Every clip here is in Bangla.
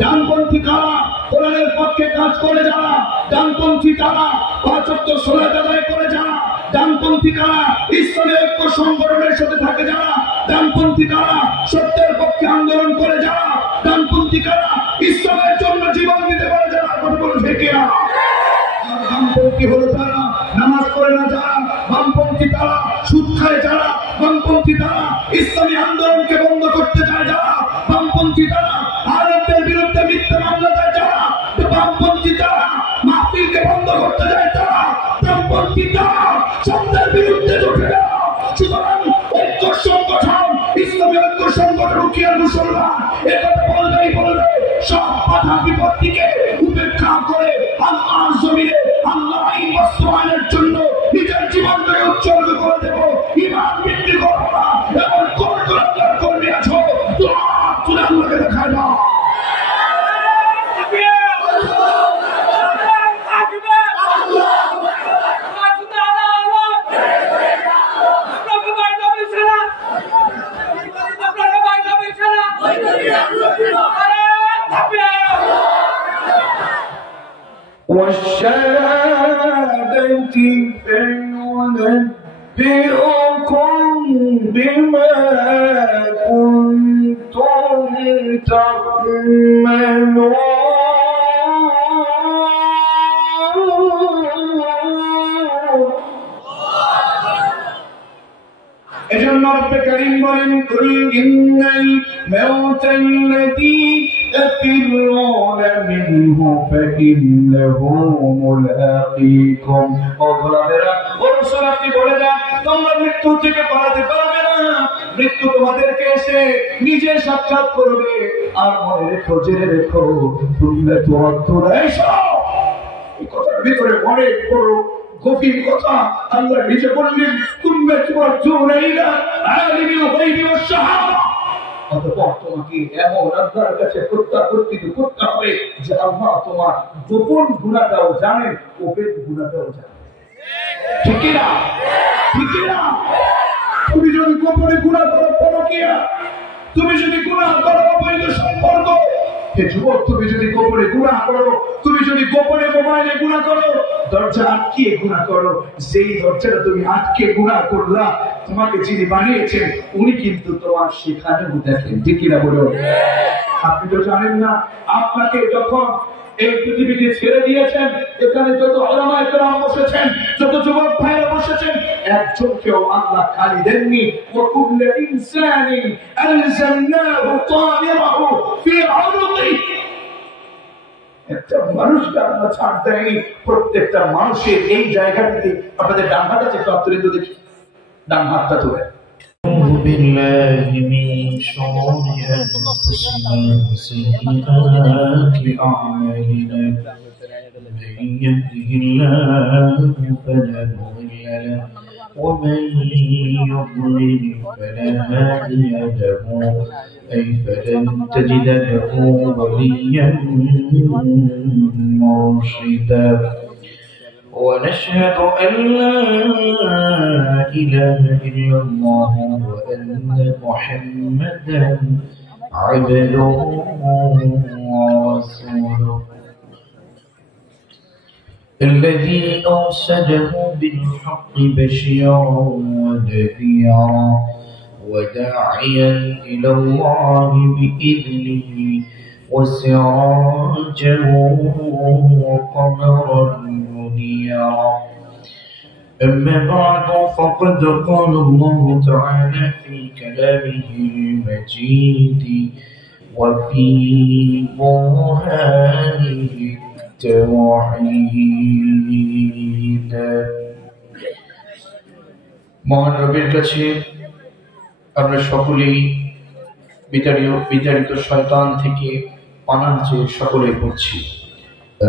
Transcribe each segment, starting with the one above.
ডানপন্থী কারা? কোরআনের পক্ষে কাজ করে যারা। ডানপন্থী কারা? ৫ ওয়াক্ত সালাত আদায় করে যারা। ডানপন্থী কারা? ইসলামী ঐক্য সংগঠনের সাথে থাকে যারা। ডানপন্থী কারা? সত্যের পক্ষে আন্দোলন করে যারা। ডানপন্থী কারা? ইসলামের জন্য জীবন দিতে পারে যারা। কথা বলে ঠিক না? বামপন্থী হলো তারা নামাজ পড়ে না যারা। বামপন্থী তারা সুদ খায় যারা। বামপন্থী তারা ইসলামী আন্দোলনকে বন্ধ করতে চায় যারা। বামপন্থী তারা আলেমদের বিরুদ্ধে মিথ্যা মামলা দেয় যারা। বামপন্থী তারা মাহফিলকে বন্ধ করতে চায় তারা। বামপন্থী তারা সত্যের বিরুদ্ধে জোটে না। সুতরাং ঐক্য সংগঠন, ইসলামী ঐক্য সংগঠন উকিয়ার মুসলমান একথা বলবেই বলবে। সব বাধা বিপত্তিকে উপেক্ষা করে আল্লাহর জমিনে আল্লাহ আইন বাস্তবায়নের জন্য নিজের জীবনটাকে উৎসর্গ করে দেব। ইমান বিক্রি করবো না। এমন কোন আল্লাহর কর্মী আছো, দোয়া তুলে আল্লাহকে দেখায় না। والشهادة فينبئكم بما كنتم تعملون এজন্য রব্বে কারীম বলেন কুল ইন্নাল মাউতাল্লাযী তাফিরুনা মিনহু ফাইন্নাহু মুলাকীকুম। ও গোলামেরা, ও রাসূল আপনি বলে যান তোমরা মৃত্যু থেকে পালাতে পারবে না। মৃত্যু তোমাদেরকে এসে নিজে সাক্ষাৎ করবে। আর মনে রেখো, জেনে রেখো, তোমরা তো অন্তরা এসো। এই কথার ভিতরে অনেক বড় গভীর কথা। আল্লাহ নিজে বললেন তুমরা তুরজুনা ইলা আলিমিল গায়বি ওয়াশ শাহাদা। অতঃপর তোমাকে এমন আল্লাহর কাছে প্রত্যাবর্তিত করতে হবে যে আল্লাহ তোমার গোপন গুনাহটাও জানেন, ওপেন গুনাহটাও জানেন। ঠিক কি না? ঠিক কি না? তুমি যদি গোপনে গুনাহ করো পরকীয়া, তুমি যদি গুনাহ করো অবৈধ সম্পর্ক, হে যুবক তুমি যদি গোপনে গুনাহ করো, তুমি যদি গোপনে মোবাইলে গুনাহ করো, দরজা আটকিয়ে গুনাহ করো, যেই দরজাটা তুমি আটকে গুনাহ করলা, তোমাকে যিনি বানিয়েছেন উনি কিন্তু তোমার সেখানেও দেখেন। ঠিক কিনা বলুন? আপনি তো জানেন না আপনাকে যখন এই পৃথিবীতে ছেড়ে দিয়েছেন, এখানে যত উলামায়ে কেরাম বসেছেন, যত যুবক ভাইরা বসেছেন, একজনকেও আল্লাহ খালি দেননি। ওয়া কুল্লু ইনসানিন আলজামনাহু তায়রাহু ফি উনুকি। একটা মানুষকে আল্লাহ ছাড় দেয়নি। প্রত্যেকটা মানুষের এই জায়গাটিতে আপনাদের ডান হাতটা চেক করে তো দেখি, ডান হাতটা তুলে। أعوذ بالله من شرور أنفسنا وسيئات أعمالنا من يهده الله فلا مضل له ومن يضلل فلا هادي له أي فلن تجد له وليا مرشدا ونشهد أن لا إله إلا الله وأن محمدا عبده ورسوله الذي أرسله بالحق بشيرا ونذيرا وداعيا إلى الله بإذنه وسراجا وقمرا منيرا. أما بعد فقد قال الله تعالى في كلامه المجيد وفي برهانه التوحيد. মহান রবের কাছে আমরা সকলেই বিতাড়িত শয়তান থেকে পানাহ চেয়ে সকলে পড়ছি।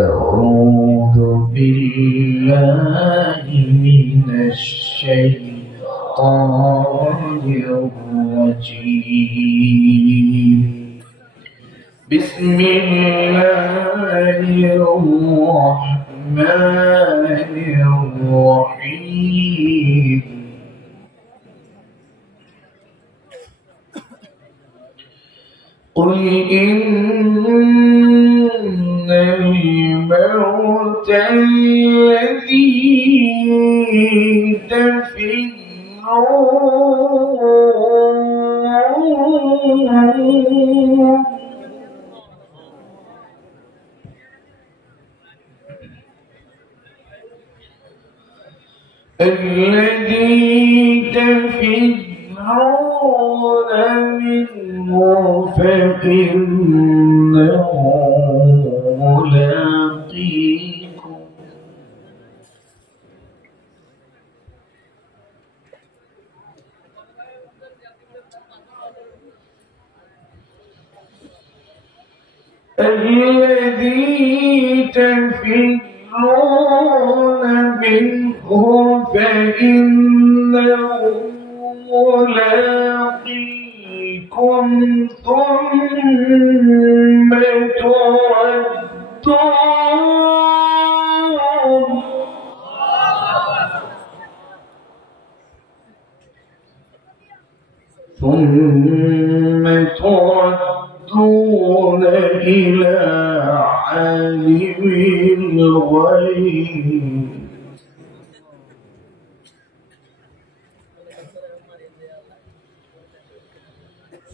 أعوذ بالله من الشيطان الرجيم. بسم الله الرحمن الرحيم. قل إن الذي تفرون منه فإنه ملاقيكم الذي تفرون منه فإنه ملاقيكم ثم تردون إلى عالم الغيب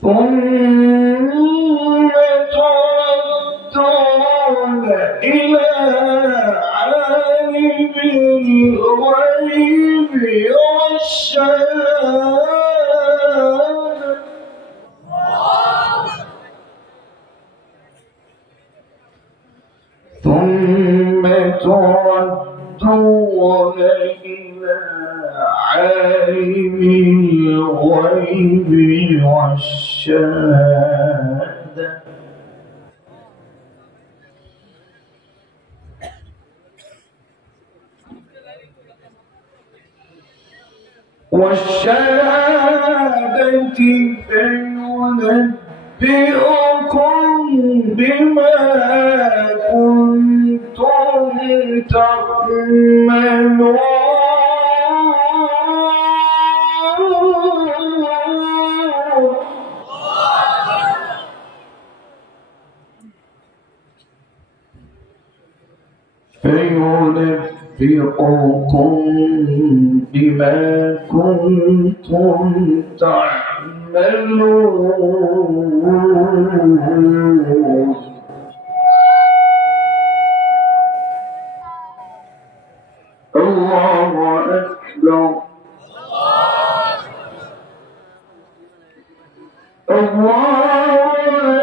ثم تردون إلى عالم الغيب والشهادة فينبئكم بما كنتم تعملون فينبئكم بما كنتم تعملون الله أكبر الله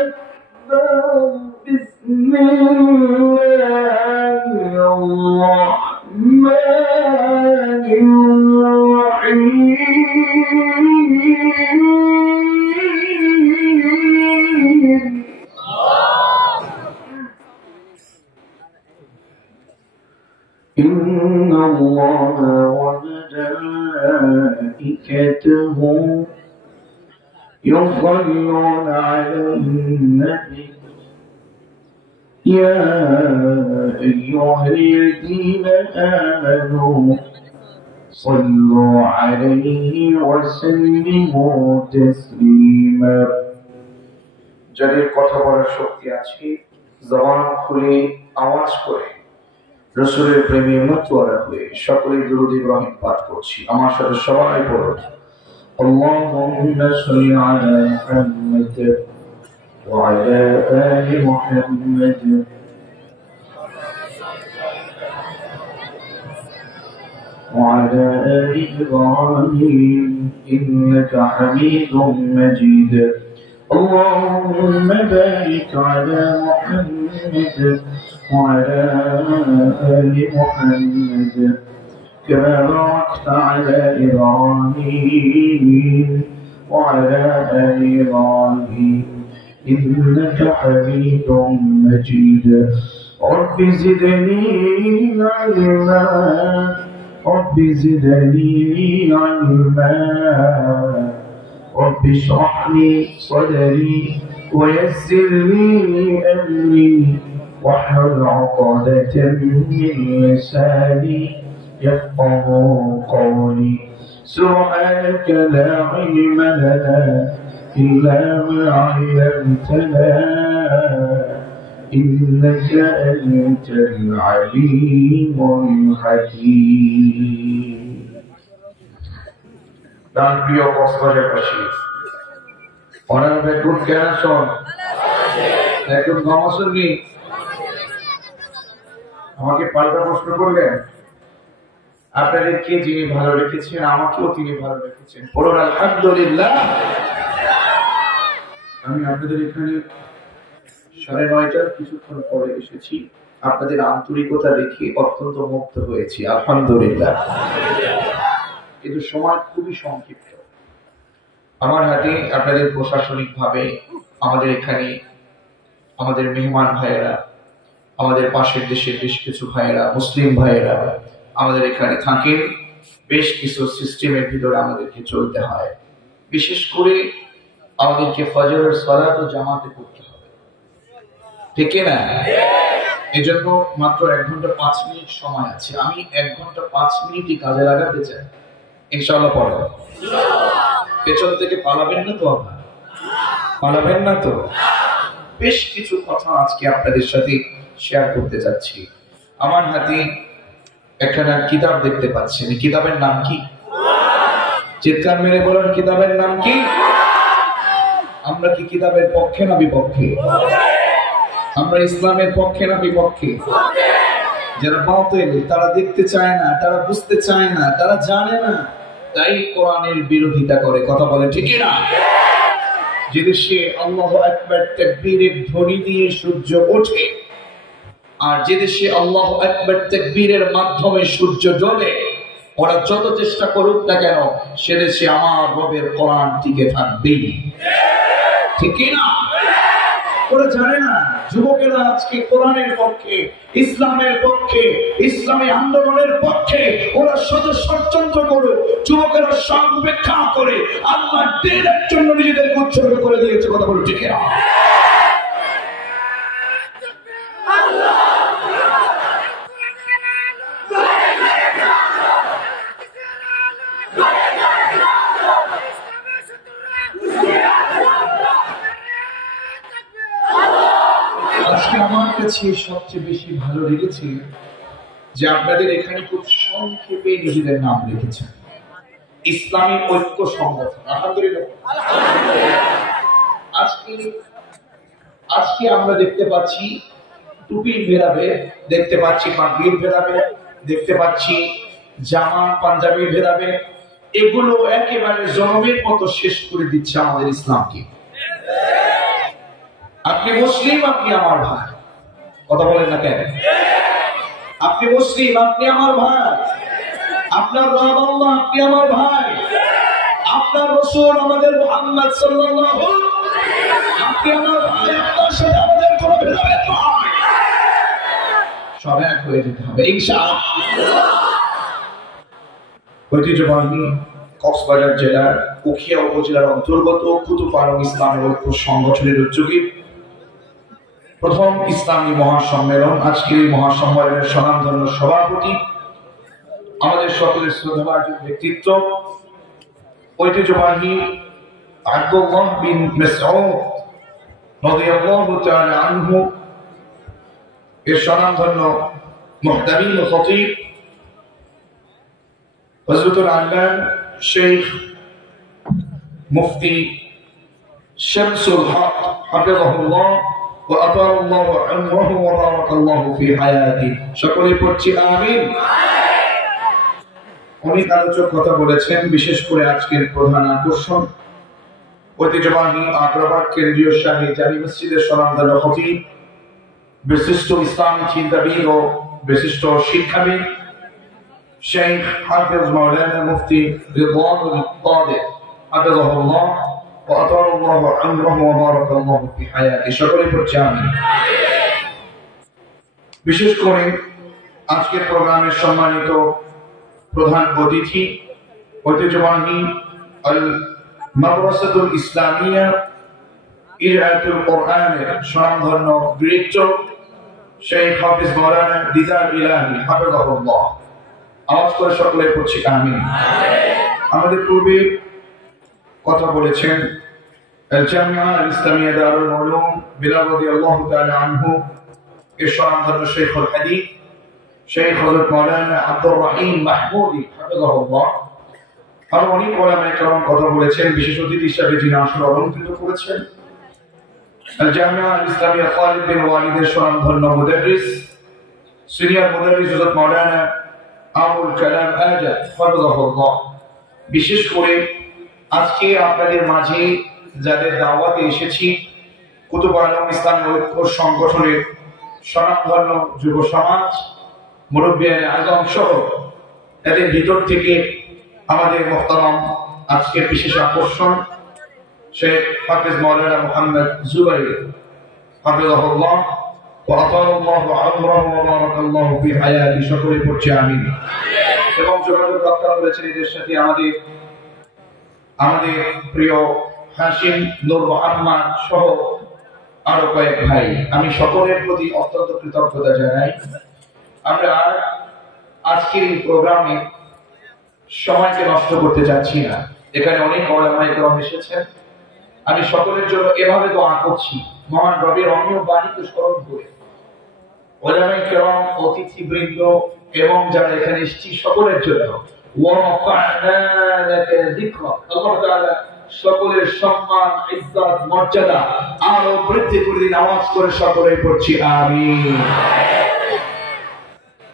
أكبر بسم الله الرحمن الرحيم إن الله وملائكته يصلون على النبي يا أيها الذين آمنوا صلوا عليه وسلموا تسليما যাদের কথা বলার শক্তি আছে জবান খুলে আওয়াজ করে রাসূলের প্রেমে মতওয়ারা হয়ে সকলে দুরূদ ইব্রাহিম পাঠ করছি আমার সাথে সবাই পড়ুন اللهم صل على محمد وعلى آل محمد وعلى آل إبراهيم إنك حميد مجيد اللهم بارك على محمد وعلى آل محمد كما باركت على إبراهيم وعلى آل إبراهيم إنك حميد مجيد رب زدني علما رب زدني علما رب اشرح لي صدري ويسر لي أمري واحلل عقدة من لساني يفقه قولي سبحانك لا علم لنا إلا ما علمتنا إنك أنت العليم الحكيم Dan প্রিয় কক্সবাজারবাসী অনার বেগুন কেন শোন এখন গমসুনি আমাকে পাল্টা প্রশ্ন করলেন আপনাদেরকে যিনি ভালো রেখেছেন আমাকেও তিনি ভালো রেখেছেন। বলুন আলহামদুলিল্লাহ। আমি আপনাদের এখানে 9:30 কিছুক্ষণ পরে এসেছি, আপনাদের আন্তরিকতা দেখে অত্যন্ত মুগ্ধ হয়েছি, আলহামদুলিল্লাহ। কিন্তু সময় খুবই সংক্ষিপ্ত। আমার হাতে আপনাদের প্রশাসনিক ভাবে আমাদের এখানে আমাদের মেহমান ভাইয়েরা, আমাদের পাশের দেশের বেশ কিছু ভাইয়েরা, মুসলিম ভাইয়েরা আমাদের এখানে থাকেন। বেশ কিছু সিস্টেমের ভিতরে আমাদেরকে চলতে হয়। বিশেষ করে আমাদেরকে ফজরের সালাত ও জামাতে করতে হবে, ঠিক না? এজন্য মাত্র 1 ঘন্টা 5 মিনিট সময় আছে। আমি 1 ঘন্টা 5 মিনিটই কাজে লাগাতে চাই, ইনশাআল্লাহ। পড়ো, পেছন থেকে পালাবেন না তো? আপনারা পালাবেন না তো? বেশ কিছু কথা আজকে আপনাদের সাথে শেয়ার করতে যাচ্ছি। আমার হাতে একখানা কিতাব দেখতে পাচ্ছেন। এই কিতাবের নাম কি? চিৎকার মেরে বলুন, কিতাবের নাম কি? আমরা কি কিতাবের পক্ষে না বিপক্ষে? আমরা ইসলামের পক্ষে না বিপক্ষে? যারা বাতিল, তারা দেখতে চায় না, তারা বুঝতে চায় না, তারা জানে না, তাই কোরআনের বিরোধিতা করে। কথা বলে ঠিক না? যে দেশে আল্লাহু আকবার তাকবীরের ধ্বনি দিয়ে সূর্য ওঠে, আর যে দেশে আল্লাহু আকবার তাকবীরের মাধ্যমে সূর্য ডোবে, ওরা যত চেষ্টা করুক না কেন, সে দেশে আমার রবের কোরআন টিকে থাকবেই, ঠিক না? ওরা জানে না যুবকেরা আজকে কোরআনের পক্ষে, ইসলামের পক্ষে, ইসলামী আন্দোলনের পক্ষে। ওরা শত ষড়যন্ত্র করে, যুবকেরা সব উপেক্ষা করে আল্লাহর দ্বীনের জন্য নিজেদেরকে উৎসর্গ করে দিয়েছে। কথা বলো ঠিক না? আমার কাছে সবচেয়ে বেশি ভালো লেগেছে যে আপনাদের এখানে খুব সংক্ষেপে নিজেদের নাম লিখেছেন। ইসলামী ঐক্য সংগঠন, আলহামদুলিল্লাহ। আজকে আমরা দেখতে পাচ্ছি টুপির ভেদাভেদ, দেখতে পাচ্ছি পাগড়ির ভেদাভেদ, দেখতে পাচ্ছি জামা পাঞ্জাবির ভেদাভেদ। এগুলো একেবারে জনমের মতো শেষ করে দিচ্ছে আমাদের ইসলামকে। আপনি মুসলিম, আপনি আমার ভাই। কথা বলেন না কেন? আপনি মুসলিম, আপনি আমার ভাই। আপনার রব আল্লাহ, আপনি আমার ভাই। আপনার রাসূল আমাদের মুহাম্মদ সাল্লাল্লাহু, আপনি আমার ভাই। আপনার সাথে আমাদের কোনো ভেদাভেদ নয়, সব এক হয়ে যেতে হবে ইনশাআল্লাহ। ঐতিহ্যবাহী কক্সবাজার জেলার উখিয়া উপজেলার অন্তর্গত কুতুবপাড়া ইসলামী ঐক্য সংগঠনের উদ্যোগে প্রথম ইসলামী মহাসম্মেলন। আজকের এই মহাসম্মেলনের স্বনামধন্য সভাপতি, আমাদের সকলের শ্রদ্ধাভাজন ব্যক্তিত্ব, ঐতিহ্যবাহী আব্দুল্লাহ বিন মাসউদ রাদিয়াল্লাহু তাআলা আনহু এর স্বনামধন্য মুহতামিম ও খতীব হযরতুল আল্লাহ শেখ মুফতি শামসুল হক হাফিজাহুল্লাহ ওয়া আতারাল্লাহু উমরাহু ওয়া বারাকাল্লাহু ফি হায়াতি। সকলে পড়ছি আমিন। অনেক আলোচক কথা বলেছেন, বিশেষ করে আজকের প্রধান আকর্ষণ ঐতিহ্যবাহী আগ্রাবাদ কেন্দ্রীয় শাহী জামি মসজিদের স্বনামধন্য খতীব, বিশিষ্ট ইসলামী চিন্তাবিদ ও বিশিষ্ট শিক্ষাবিদ শেখ হাফিজ মাওলানা মুফতি রিদওয়ানুল কাদের হাফিজাহুল্লাহ ওয়া আতারাল্লাহু উমরাহু ওয়া বারাকাল্লাহু ফি হায়াতি। সকলে পড়ছি আমিন। বিশেষ করে আজকের প্রোগ্রামের সম্মানিত প্রধান অতিথি, ঐতিহ্যবাহী আল মাদ্রাসাতুল ইসলামিয়া ইরআতুল কোরআনের স্বনামধন্য ডিরেক্টর শেখ হাফিজ মাওলানা দিদার ইলাহি হাফিজাহুল্লাহ। আওয়াজ করে সকলে পড়ছি আমিন। আমাদের পূর্বে কথা বলেছেন আল জামিয়া আল ইসলামিয়া দারুল উলুম বিলাল রাদিয়াল্লাহু তাআলা আনহু এর স্বনামধন্য শেখুল হাদিস শেখ হযরত মাওলানা আব্দুর রহিম মাহমুদি হাফিজাহুল্লাহ। আরো অনেক ওলামায়ে কেরাম কথা বলেছেন। বিশেষ অতিথি হিসেবে যিনি আসলে অলঙ্কৃত করেছেন আল জামিয়া আল ইসলামিয়া খালিদ বিন ওয়ালিদের স্বনামধন্য মুদাররিস, সিনিয়র মুদাররিস হযরত মাওলানা আবুল কালাম আজাদ হাফিজাহুল্লাহ। বিশেষ করে আজকে আপনাদের মাঝে যাদের দাওয়াতে এসেছি, কুতুব আলম ইসলামী ঐক্য সংগঠনের স্বনামধন্য যুব সমাজ, মুরব্বিয়ান আজম সহ এদের ভিতর থেকে আমাদের মুহতারাম আজকের বিশেষ আকর্ষণ শেখ হাফেজ মাওলানা মুহাম্মদ জুবাইর হাফিজাহুল্লাহ ওয়া আতালাল্লাহু আমরাহু ওয়া বারাকাল্লাহু ফি হায়াতি, সকলে পড়ছি আমিন। এবং যোগাযোগ রক্ষা করেছেন এদের সাথে আমাদের প্রিয় হাশিম নূর মোহাম্মদ সহ আরো কয়েক ভাই। আমি সকলের প্রতি অত্যন্ত কৃতজ্ঞতা জানাই। আমরা আজকের এই প্রোগ্রামে সময়কে নষ্ট করতে চাচ্ছি না। এখানে অনেক ওলামায়ে কেরাম এসেছেন। আমি সকলের জন্য এভাবে দোয়া করছি, মহান রবের অমীয় বাণীকে স্মরণ করে ওলামায়ে কেরাম, অতিথিবৃন্দ এবং যারা এখানে এসেছি সকলের জন্য আল্লাহ তাআলা সকলের সম্মান, ইজ্জত, মর্যাদা আরো বৃদ্ধি করে দিন। আওয়াজ করে সকলে পড়ছি আমিন।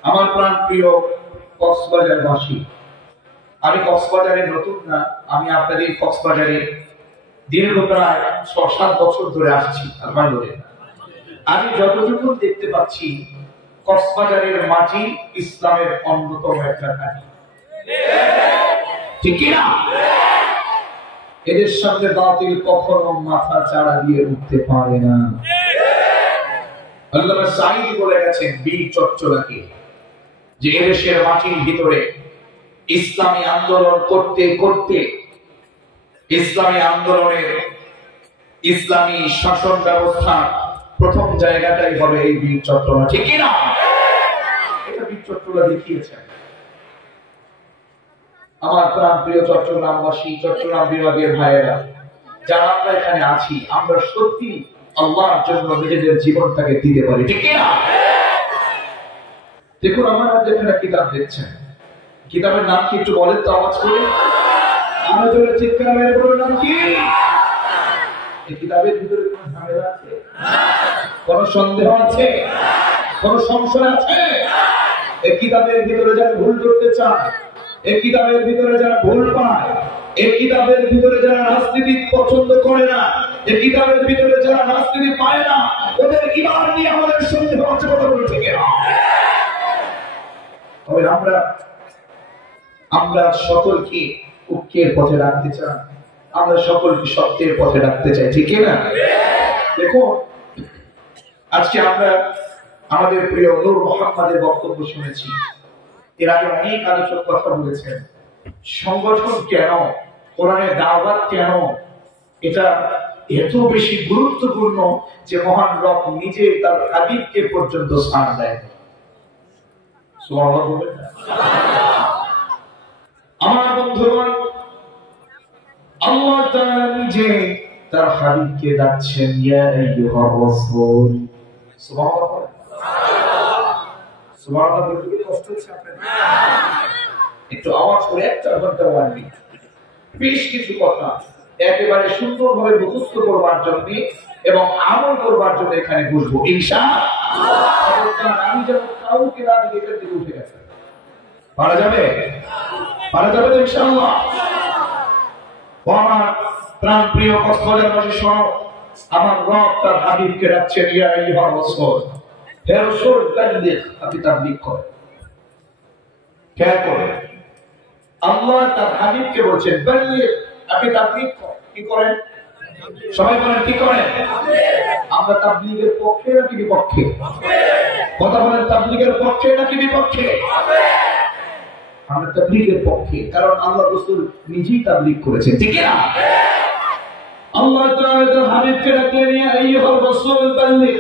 আমার প্রাণ প্রিয় কক্সবাজারবাসী, আমি কক্সবাজারে নতুন না, আমি আপনাদের কক্সবাজারে দীর্ঘ প্রায় ৬-৭ বছর ধরে আসছি। আলহামদুলিল্লাহ, আমি যতটুকু দেখতে পাচ্ছি কক্সবাজারের মাটি ইসলামের অন্যতম একটা ঘাঁটি, ঠিক কি না? এদের সামনে বাতিল কখনো মাথা চাড়া দিয়ে উঠতে পারে না। আল্লামা সাঈদী বলে গেছেন বীর চচ্চলাকে, যে এদেশের মাটির ভিতরে ইসলামী আন্দোলন করতে করতে ইসলামী আন্দোলনের ইসলামী শাসন ব্যবস্থা প্রথম জায়গাটাই হবে এই বীর চট্টলা, ঠিক কি না? এটা বীর চট্টলা দেখিয়েছেন। আমার প্রাণ প্রিয় চট্টগ্রামবাসী, চট্টগ্রাম বিভাগের ভাইয়েরা, যারা আমরা এখানে আছি, আমরা সত্যি আল্লাহর জন্য নিজেদের জীবনটাকে দিতে পারি, ঠিক কি না? দেখুন, আমার হাতে একটা কিতাব দেখছেন, কিতাবের নাম কি একটু বলেন তো আওয়াজ করে? আমরা জোরে চিৎকার বের করে নাম কি? এই কিতাবের ভিতরে কোনো ঝামেলা আছে? কোন সন্দেহ আছে? কোন সংশয় আছে? এই কিতাবের ভিতরে যারা ভুল করতে চায়, এই কিতাবের ভিতরে যারা ভুল পায়, এই কিতাবের ভিতরে যারা রাজনীতি পছন্দ করে না, এই কিতাবের ভিতরে যারা রাজনীতি পায় না, ওদের ঈমান নিয়ে আমাদের সন্দেহ আছে, কথা বলে ঠিক না? তবে আমরা সকলকে ঐক্যের পথে রাখতে চাই, আমরা সকলকে সত্যের পথে রাখতে চাই, ঠিক না? দেখুন, আজকে আমরা আমাদের প্রিয় নূর মোহাম্মদের বক্তব্য শুনেছি। এর আগে অনেক আলোচক কথা বলেছেন। সংগঠন কেন, কোরআনের দাওয়াত কেন, এটা এত বেশি গুরুত্বপূর্ণ যে মহান রব নিজে তার হাবিবকে পর্যন্ত স্থান দেয়। সুবহানাল্লাহ বলবেন না? আমার বন্ধুগণ, আল্লাহ তাআলা নিজে তার হাবিবকে ডাকছেন, ইয়া আইয়ুহার রাসূল। সুবহানাল্লাহ, সুবহানাল্লাহ বলতে কি কষ্ট হচ্ছে আপনাদের? একটু আওয়াজ করে, একটা ঘন্টা ওয়ার্ডি বেশ কিছু কথা একেবারে সুন্দরভাবে মুখস্থ করবার জন্য এবং আমল করবার জন্য এখানে বসবো ইনশাআল্লাহ। আমি যেন কাউকে না দিকে এখান থেকে উঠে গেছে, পারা যাবে? পারা যাবে তো ইনশাআল্লাহ। আমার প্রাণ প্রিয় কক্সবাজারবাসী শোনো, আমার রব তার হাবিবকে ডাকছেন, ইয়া আইয়ুহার রাসূল। হে রাসূল, তাবলীগ, আপনি তাবলীগ করেন। খেয়াল করেন, আল্লাহ তার হাবিবকে বলছেন, বাল্লিগ, আপনি তাবলীগ করেন। কি করেন? সবাই বলেন, কি করেন? আমরা তাবলীগের পক্ষে নাকি বিপক্ষে? কথা বলেন, তাবলীগের পক্ষে নাকি বিপক্ষে? আমরা তাবলীগের পক্ষে, কারণ আল্লাহ রাসূল নিজেই তাবলীগ করেছেন, ঠিক না? আল্লাহ তাআলা তার হাবিবকে ডাকলেন, ইয়া আইয়ুহার রাসূল বাল্লিগ।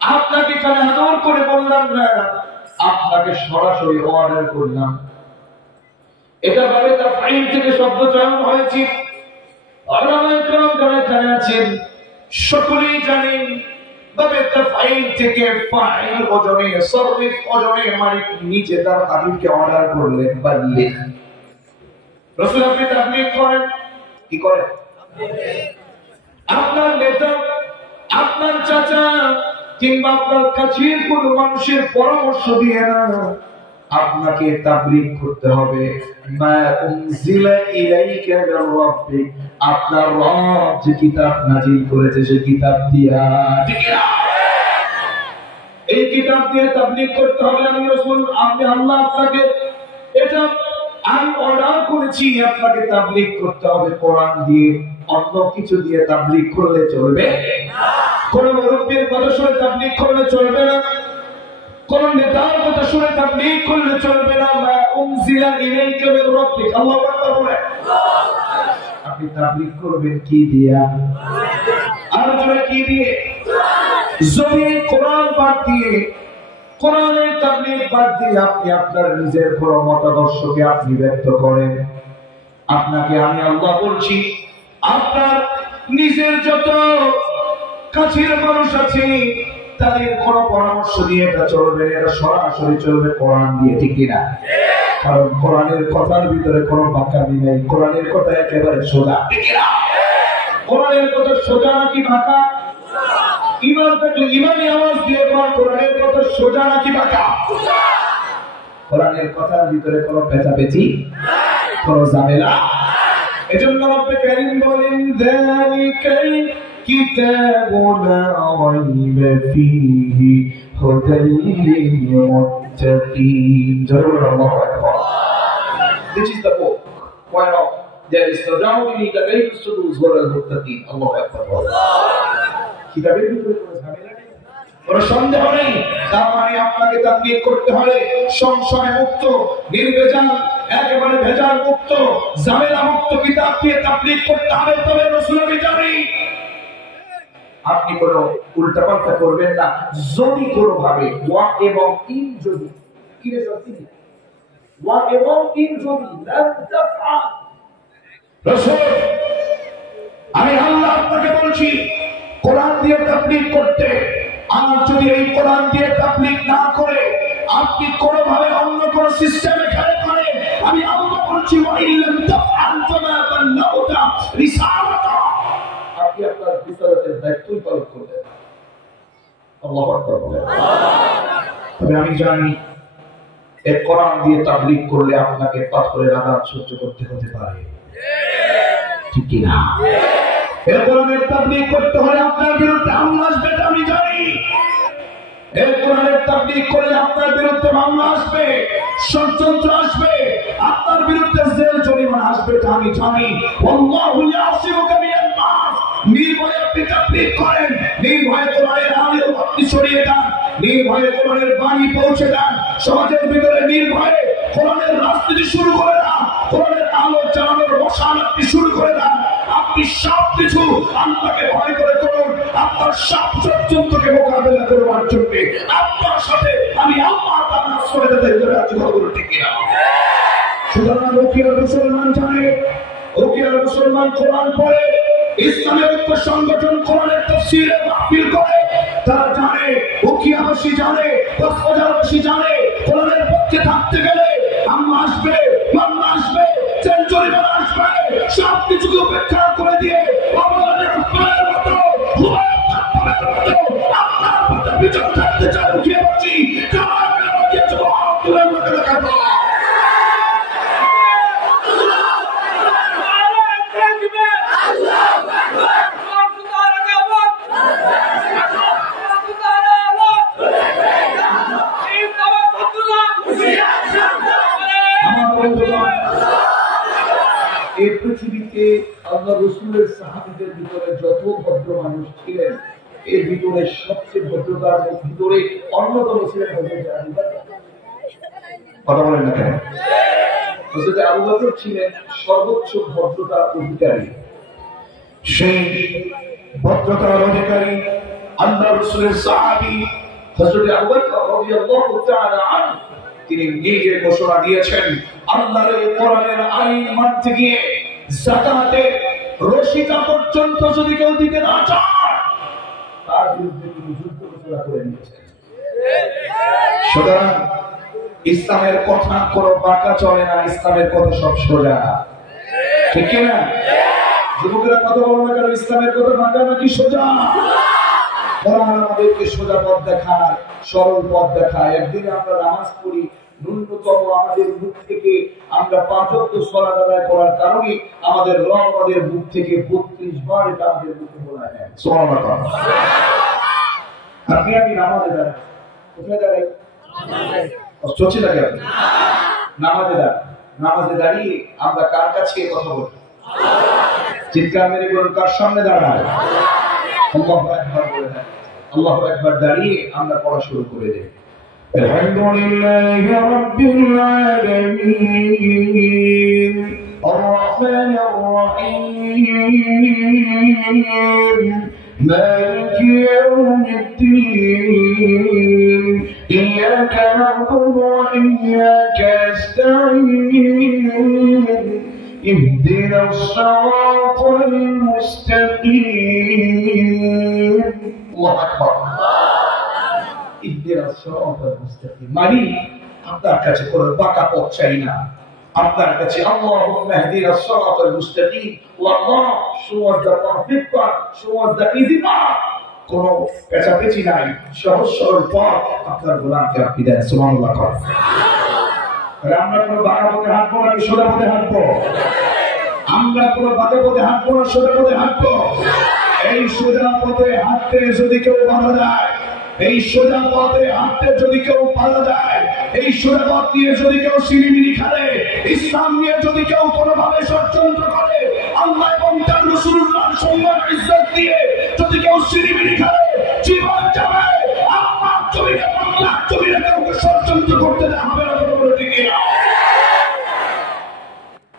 আপনাকে এখানে আদর করে বললাম না, আপনাকে সরাসরি অর্ডার করলাম। এটা ভাবে তাফঈল থেকে শব্দ চয়ন হয়েছে। উলামায়ে কেরাম যারা এখানে আছেন সকলেই জানেন, ভাবে তাফঈল থেকে ফাইল ওজনে, সরফ ওজনে মালিক নিচে তার হাবিবকে অর্ডার করলেন, বাল্লিগ। রাসূল আপনি তাবলীগ করেন। কি করেন? আপনার নেতা, আপনার চাচা কিংবা আপনার কাছের কোন মানুষের পরামর্শ দিয়ে না, আপনাকে তাবলীগ করতে হবে মা উনজিলা ইলাইকা মির রাব্বিক, আপনার রব যে কিতাব নাযিল করেছে সেই কিতাব দিয়া, ঠিক না? এই কিতাব দিয়ে তাবলীগ করতে হবে। আমি রাসূল, আপনি আল্লাহ আপনাকে এটা আমি অর্ডার করেছি, আপনাকে তাবলীগ করতে হবে কোরআন দিয়ে। অন্য কিছু দিয়ে তাবলীগ করলে চলবে না। কোন মুরব্বির কথা শুনে তাবলীগ করলে চলবে না, কোন নেতার কথা শুনে তাবলীগ করলে চলবে না। মা উনজিলা ইলাইকা মির রাব্বিক, আল্লাহু আকবার বলে। আপনি তাবলীগ করবেন কি দিয়া? আর জোরে কি দিয়ে? যদি কোরআন পাঠ দিয়ে, কোরআনের তাবলীগ বাদ দিয়ে আপনি আপনার নিজের কোন মতাদর্শকে আপনি ব্যক্ত করেন, আপনাকে আমি আল্লাহ বলছি, আপনার নিজের যত কাছের মানুষ আছে তাদের কোন পরামর্শ দিয়ে এটা চলবে না, এটা সরাসরি চলবে কোরআন দিয়ে, ঠিক কিনা? কারণ কোরআনের কথার ভিতরে কোনো বাঁকামি নেই, কোরআনের কথা একেবারে সোজা, ঠিক কিনা? কোরআনের কথা সোজা নাকি বাঁকা? ইমান থাকলে ইমানি আওয়াজ দিয়ে কোরআনের কথা সোজা নাকি বাঁকা? কোরআনের কথার ভিতরে কোনো পেঁচাপেচি, কোনো ঝামেলা। এজন্য রব্বে কারীম বলেন যালিকাল কিতাবু লা রাইবা ফীহি হুদাল লিল মুত্তাকিন। আল্লাহু আকবার। This is the book whereof there is no doubt in it, the guidance to those who are muttaqin. Allahu Akbar. কিতাবের ভিতরে কোনো ঝামেলা নেই, কোনো সন্দেহ নেই। তার মানে আপনাকে তাবলীগ করতে হলে সংশয় মুক্ত, নির্ভেজাল, একেবারে ভেজাল মুক্ত, ঝামেলা মুক্ত কিতাব দিয়ে তাবলীগ করতে হবে। তবে রাসূল আমি জানি আপনি কোনো উল্টাপাল্টা করবেন না। যদি কোনো ভাবে ওয়া এবং ইন, যদি কিরে সত্যি ওয়া এবং ইন যদি লাম তাফআল, রাসূল আমি আল্লাহ আপনাকে বলছি কোরআন দিয়ে তাবলীগ করতে। আর যদি এই কোরআন দিয়ে তাবলীগ না করে আপনি কোনোভাবে অন্য কোন সিস্টেমে খেলে করেন, আমি আল্লাহ বলছি ওয়া ইল্লাম তাফআল ফামা বাল্লাগতা রিসালাতা, আপনি আপনার রিসালাতের দায়িত্বই পালন করবেন। আল্লাহু আকবার বলেন। তবে আমি জানি এই কোরআন দিয়ে তাবলীগ করলে আপনাকে পাথরের আঘাত সহ্য করতে হতে পারে, ঠিক কি না? এই কোরআনের তাবলীগ করতে হলে আপনার বিরুদ্ধে হামলা আসবে, আমি জানি। এই কোরআনের তাবলীগ করলে আপনার বিরুদ্ধে মামলা আসবে, ষড়যন্ত্র আসবে, আপনার বিরুদ্ধে জেল জরিমানা আসবে, আমি জানি। আল্লাহু ইয়াসিমুকা মিনান নাস, নির্ভয়ে আপনি তাবলীগ করেন, নির্ভয়ে কোরআনের আলো আপনি ছড়িয়ে দেন, নির্ভয়ে কোরআনের বাণী পৌঁছে দেন সমাজের ভিতরে, নির্ভয়ে কোরআনের রাজনীতি শুরু করে দেন, কোরআনের আলো জ্বালানোর মশাল আপনি শুরু করে দেন। আপনি সব কিছু আল্লাহকে ভয় করে করুন, আপনার সব ষড়যন্ত্রকে মোকাবেলা করবার জন্য আপনার সাথে আমি আল্লাহ তাআলা আশ্রয় দিতে রাজি হব, ঠিক কিনা? সুতরাং ওকিয়ার মুসলমান জানে, ওকিয়ার মুসলমান কোরআন পড়ে, ইসলামের ঐক্য সংগঠন কোরআনের তাফসীরে মাহফিল করে, তারা জানে, ওকিয়াবাসী জানে, কক্সবাজারবাসী জানে, কোরআনের পক্ষে থাকতে গেলে হামলা আসবে, মামলা আসবে, জেল জরিমানা আসবে, সব কিছুকে উপেক্ষা করে দিয়ে অবদানের উত্তরের মতো আপনার পথে বিচরণ থাকতে চায় ওকিয়াবাসী। এই পৃথিবীতে আল্লাহ রাসূলের সাহাবীদের ভিতরে যত ভদ্র মানুষ ছিলেন, এর ভিতরে সবচেয়ে ভদ্রতার ভিতরে অন্যতম ছিলেন হযরত আবু বকর। কথা বলেন না কেন? হযরত আবু বকর ছিলেন সর্বোচ্চ ভদ্রতার অধিকারী। সেই ভদ্রতার অধিকারী আল্লাহ রাসূলের সাহাবী হযরত আবু বকর রাদিয়াল্লাহু তাআলা আনহু, তিনি নিজে ঘোষণা দিয়েছেন আল্লাহর এই কোরআনের আইন মানতে গিয়ে যাকাতে রশিকা পর্যন্ত যদি কেউ দিতে না চায় তার বিরুদ্ধে তিনি যুদ্ধ ঘোষণা করে দিয়েছেন। সুতরাং ইসলামের কথা কোনো বাঁকা চলে না, ইসলামের কথা সব সোজা, ঠিক কিনা? যুবকেরা কথা বলো না কেন, ইসলামের কথা বাঁকা নাকি সোজা? কোরআন আমাদেরকে সোজা পথ দেখায়, সরল পথ দেখায়। একদিন আমরা নামাজ পড়ি, ন্যূনতম আমাদের মুখ থেকে আমরা 5 ওয়াক্ত সালাত আদায় করার কারণে আমাদের রব আমাদের মুখ থেকে 32 বার এটা আমাদের মুখে বলা হয়। সুবহানাল্লাহ। আপনি নামাজে দাঁড়ান, কোথায় দাঁড়াই? চলছে না কেন? নামাজে দাঁড়িয়ে আমরা কার কাছে কথা বলি? চিৎকার মেরে বলুন, কার সামনে দাঁড়ায়? আল্লাহু আকবার বলে দেন। আল্লাহু আকবার দাঁড়িয়ে আমরা পড়া শুরু করে দেই। আলহামদুলিল্লাহি রাব্বিল আলামিন আর-রাহমানির রহিম মালিকি ইয়াউমিদ্দিন ইয়্যাকা না'বুদু ওয়া ইয়্যাকা নাস্তাঈন اهدنا الصراط المستقيم الله أكبر اهدنا الصراط المستقيم মানে আপনার কাছে কোনো বাঁকা পথ চাই না, আপনার কাছে আল্লাহুম্মা ইহদিনা الصراط المستقيم والله show us the perfect path, show us the easy path, কোনো পেঁচাপেচি নাই, সহজ সরল পথ আপনার গোলামকে আপনি দেন। সুবহানাল্লাহ। আমরা কোনো বাঁকা পথে হাঁটবো নাকি সোজা পথে হাঁটবো? আমরা কোনো বাঁকা পথে হাঁটবো না সোজা পথে হাঁটবো? এই সোজা পথে হাঁটতে যদি কেউ বাধা দেয়, এই সোজা পথে হাঁটতে যদি কেউ বাধা দেয়, এই সোজা পথ দিয়ে যদি কেউ সিঁড়িমিড়ি খেলে, ইসলাম নিয়ে যদি কেউ কোনোভাবে ষড়যন্ত্র করে, আল্লাহ এবং তার রাসূলুল্লাহর সম্মান ইজ্জত দিয়ে যদি কেউ সিঁড়িমিড়ি খেলে, জীবন যাবে। আল্লাহ জমিনে বাংলা জমিনে কাউকে ষড়যন্ত্র করতে দেওয়া হবে না। ঠিক না?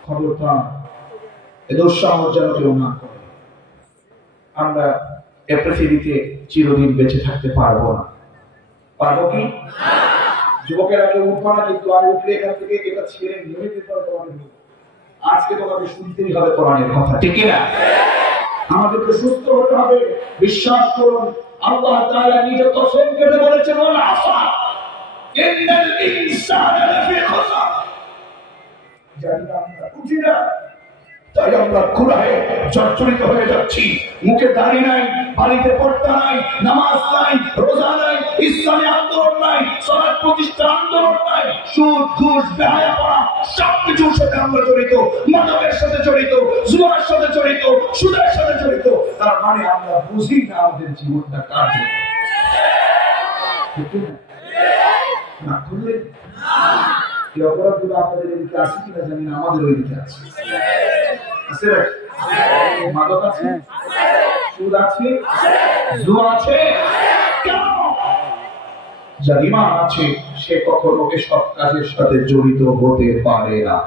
খবরদার এ দুঃসাহস যেন কেউ না করে। আমরা এ পৃথিবীতে চিরদিন বেঁচে থাকতে পারবো না। পারবো কি? যুবকেরা কেউ উঠবো না, কিন্তু আমি উঠলে এখান থেকে এটা ছেড়ে নিয়ে যেতে হবে। আজকে তোমাকে শুনতেই হবে কোরআনের কথা। ঠিক না? আমাদেরকে সুস্থ হতে হবে। বিশ্বাস করুন, আল্লাহ তাআলা নিজে কসম কেটে বলেছেন, ওয়াল আসর ইন্নাল ইনসানা লাফি খুসর। জানি না আমরা বুঝি না, তাই আমরা গুনাহে জর্জরিত হয়ে যাচ্ছি। মুখে দাড়ি নাই, বাড়িতে পর্দা নাই, নামাজ নাই, রোজা নাই, ইসলামী আন্দোলন নাই, সালাত প্রতিষ্ঠা আন্দোলন নাই, সুদ ঘুষ বেহায়াপনা সবকিছুর সাথে আমরা জড়িত, মাদকের সাথে জড়িত, জুয়ার সাথে জড়িত, সুদের সাথে জড়িত। তার মানে আমরা বুঝি না আমাদের জীবনটা কার জন্য। না করলে এই অপরাধগুলো আপনাদের এদিকে আছে কিনা জানি না, আমাদের ওই দিকে আছে। মাদক আছে, সুদ আছে, জুয়া আছে, যার ঈমান আছে সে কখনো এসব কাজের সাথে জড়িত হতে পারে না।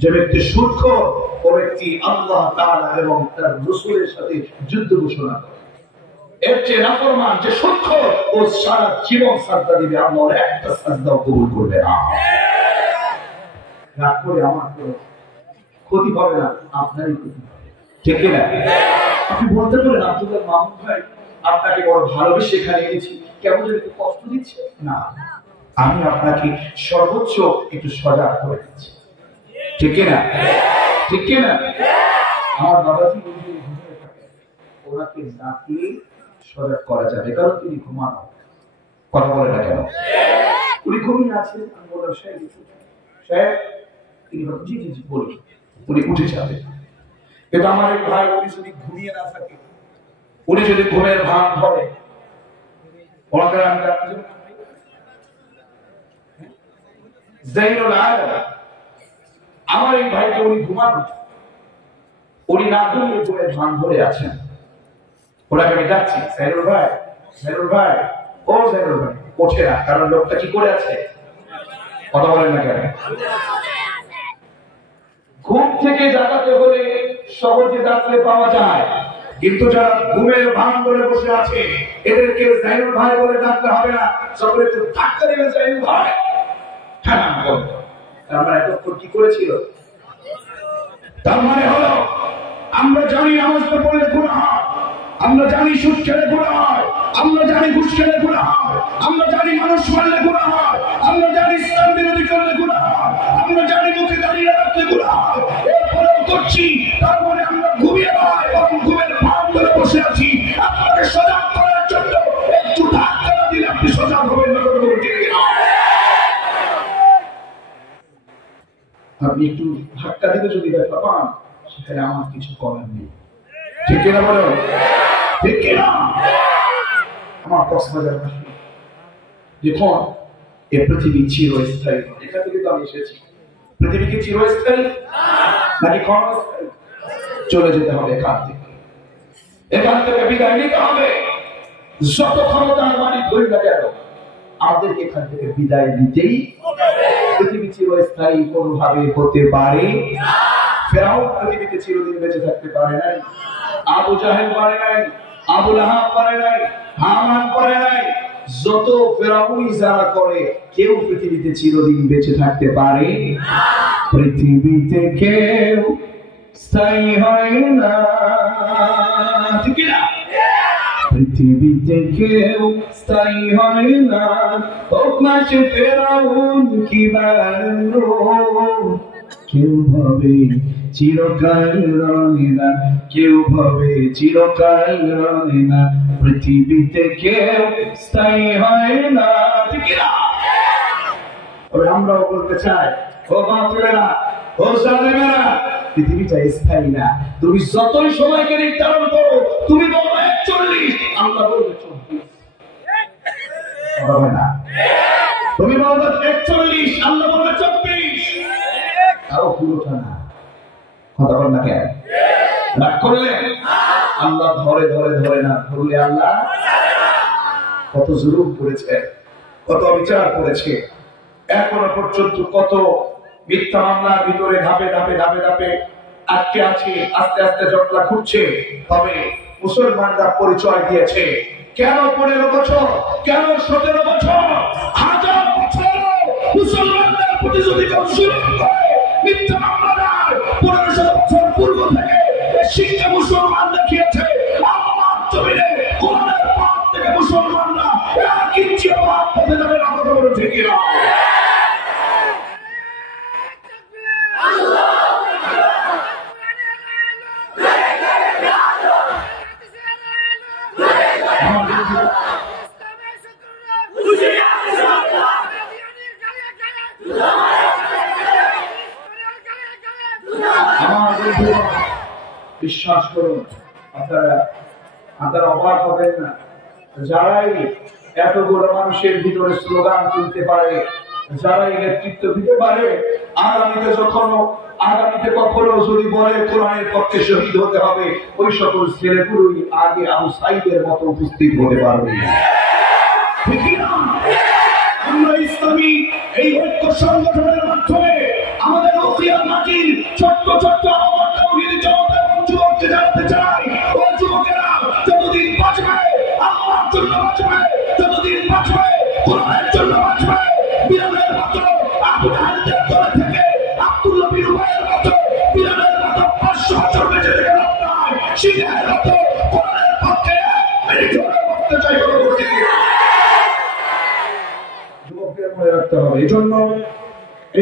যে ব্যক্তি সুদখোর, ও ব্যক্তি আল্লাহ তাআলা এবং তার রাসূলের সাথে যুদ্ধ ঘোষণা করে। এর চেয়ে নাফরমান যে সুদখোর, ও সারা জীবন সাজদা দিবে, আল্লাহর একটা সাজদাও কবুল করবে না। রাগ করে আমার ক্ষতি হবে না, আপনারই ক্ষতি হবে। ঠিক না? আপনি বলতে পারেন, আব্দুল্লাহ মাহমুদ ভাই আপনাকে বড় ভালোবেসে এখানে এনেছি, কেমন যেন একটু কষ্ট দিচ্ছে। না, আমি আপনাকে সর্বোচ্চ একটু সজাগ করে দিচ্ছি। ঠিক না? ঠিক না? আমার বাবাজি ঘুমিয়ে থাকে, ওনাকে ডাকিয়ে সজাগ করা যাবে, কারণ তিনি ঘুমানো। কথা বলে না কেন? উনি ঘুমিয়ে আছেন। আমি বললাম, সাহেব তিনি জি জি জি বলি, উনি উঠে যাবে। কিন্তু আমার এক ভাই, উনি যদি ঘুমিয়ে না থাকে, উনি যদি ঘুমের ভান ধরে, ওনাকে আমি জাইনুল আলম, আমার এই ভাইকে উনি ঘুমানো, উনি না ঘুমিয়ে ঘুমের ভান ধরে আছেন। ওনাকে আমি ডাকছি, জাইনুল ভাই, জাইনুল ভাই, ও জাইনুল ভাই, ওঠে না। কারণ লোকটা কি করে আছে? কথা বলেন না কেন? ঘুম থেকে জাগাতে হলে সহজে ডাকলে পাওয়া যায়, কিন্তু যারা ঘুমের ভান ধরে বসে আছে, এদেরকে জাইনুল ভাই বলে ডাকতে হবে না। সকলে একটু ধাক্কা দিলে জাইনুল ভাই। হ্যাঁ, তার মানে এতক্ষণ কি করেছিল? তার মানে হলো, আমরা জানি নামাজ পড়লে গুনাহ হয়, আমরা জানি সুদ খেলে গুনাহ হয়, আমরা জানি ঘুষ খেলে গুনাহ হয়, আমরা জানি মানুষ মারলে গুনাহ হয়, আমরা জানি ইসলাম বিরোধী করলে গুনাহ হয়, আমরা জানি মুখে দাঁড়িয়ে রাখলে গুনাহ হয়, এরপরেও করছি। তার মানে আমরা ঘুমিয়ে নয়, বরং ঘুমের ভান ধরে বসে আছি। আপনাকে সজাগ করার জন্য একটু ধাক্কা দিলে আপনি সজাগ হবেন না। আপনি একটু ধাক্কা দিতে যদি ব্যথা পান, সেখানে আমার কিছু করার নেই। ঠিক কিনা বলো? ঠিক কিনা? আমার কক্সবাজার বাসী, দেখুন এ পৃথিবী চিরস্থায়ী। এখান থেকে তো আমি এসেছি। পৃথিবী কি চিরস্থায়ী নাকি ক্ষণস্থায়ী? চলে যেতে হবে এখান থেকে। এখান থেকে বিদায় নিতে হবে। যত ক্ষমতার মালিক হই না কেন, আমাদেরকে এখান থেকে বিদায় দিতেই। পৃথিবী চিরস্থায়ী কোনোভাবে হতে পারে না। ফেরাউন পৃথিবীতে চিরদিন বেঁচে থাকতে পারে নাই, আবু জাহেল পারে নাই, আবু লাহাব পারে নাই, হামান পারে নাই। যত ফেরাউনি যারা করে, কেউ পৃথিবীতে চিরদিন বেঁচে থাকতে পারে না। পৃথিবীতে কেউ স্থায়ী হয় না, ঠিক না? পৃথিবীতে কেউ স্থায়ী হয় না, হোক না সে ফেরাউন কিংবা নূহ। কেউ ভাবে চিরকাল রবে না, কেউ ভাবে চিরকাল রবে না। পৃথিবীতে কেউ স্থায়ী হয় না, ঠিক না? তবে আমরাও বলতে চাই, ও বাতিলেরা, ও জালেমেরা, পৃথিবীটা স্থায়ী না। তুমি যতই সময়কে নির্ধারণ করো, তুমি বলবে 41, আল্লাহ বলবে 24। হবে না? তুমি বলবে 41, আল্লাহ বলবে 24। তাও পুরোটা না। কথা বল না কেন? রাগ করলে আল্লাহ ধরে ধরে ধরে না ধরলে আল্লাহ কত জুলুম করেছে, কত বিচার করেছে। এখনো পর্যন্ত কত মিথ্যা মামলার ভিতরে ধাপে ধাপে ধাপে ধাপে আটকে আছে। আস্তে আস্তে জটলা খুঁজছে। তবে মুসলমানরা পরিচয় দিয়েছে। কেন 15 বছর, কেন 17 বছর, 1000 বছর মুসলমানদের প্রতি যদি কেউ শুরু করে মিথ্যা মামলার 1500 বছর পূর্ব থেকে শিক্ষা মুসলমান দেখিয়েছে। আমার জমিনে কোরআনের পাঠ থেকে মুসলমানরা এক ইঞ্চি পাঠ পেতে যাবে না। কথা বলে ঠিক না? বিশ্বাস করুন, আপনারা অবাক হবেন না। যারাই এতগুলো মানুষের ভিতরে স্লোগান তুলতে পারে, যারাই নেতৃত্ব দিতে পারে, আগামীতে কখনো যদি বলে কোরআনের পক্ষে শহীদ হতে হবে, ওই সকল ছেলেগুলোই আগে আবু সাইদের মতো উপস্থিত হতে পারবে। আমরা ইসলামী এই ঐক্য সংগঠনের মাধ্যমে আমাদের ওসিয়ার মাটির ছোট্ট ছোট্ট আমার তাওহীদি জনতা এবং যুবককে জানাতে চাই, ও যুবকেরা, যতদিন বাঁচবে আল্লাহর জন্য বাঁচবে, যতদিন বাঁচবে কোরআনের জন্য বাঁচবে। বিরামের মতো আবু জাহেলের দল থেকে আব্দুল্লাহ বিন উবাইয়ের মতো বিরামের মতো 500 বছর বেঁচে থেকে লাভ নাই। সিংহের মতো কোরআনের পক্ষে মেরে ঝরে বলতে চাই, বড় বড় যুবকদের মনে রাখতে হবে। এই জন্য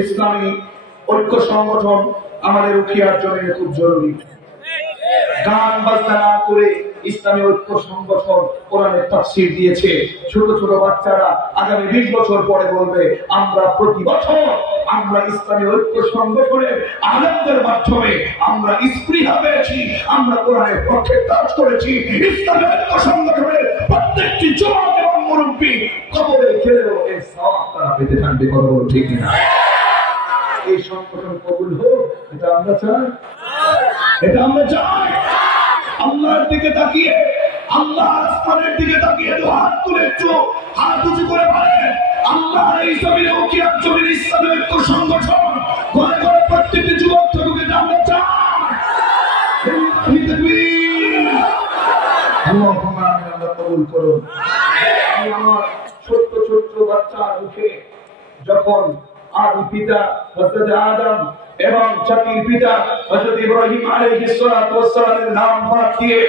ইসলামী ঐক্য সংগঠন আমাদের উখিয়ার জন্য খুব জরুরি। গান বাজনা না করে ইসলামী ঐক্য সংগঠন কোরআনের তাফসীর দিয়েছে। ছোট ছোট বাচ্চারা আগামী 20 বছর পরে বলবে, আমরা প্রতি বছর আমরা ইসলামী ঐক্য সংগঠনের আলেমদের মাধ্যমে আমরা স্পৃহা পেয়েছি, আমরা কোরআনের পক্ষে কাজ করেছি। ইসলামী ঐক্য সংগঠনের প্রত্যেকটি যুবক এবং মুরব্বী কবরে গেলেও এর সওয়াব তারা পেতে থাকবে। কথা বলো ঠিক না? এই সংগঠন কবুল হোক, এটা আমরা চাই, এটা আমরা চাই। আল্লাহর দিকে তাকিয়ে, আল্লাহর আসমানের দিকে তাকিয়ে দু হাত তুলে হাত উঁচু করে বলে, আল্লাহর এই জমিনে উখিয়ার জমিনে ইসলামী ঐক্য সংগঠন ঘরে ঘরে প্রত্যেকটি যুবক তরুণকে আমরা চাই। আল্লাহুম্মা আমিন। আল্লাহ কবুল করুন। আমার ছোট্ট ছোট্ট বাচ্চার মুখে যখন আদি পিতা হযরত আদম এবং জাতির পিতা হযরত ইব্রাহিম আলাইহিস সালাতু ওয়াস সালামের নাম বাদ দিয়ে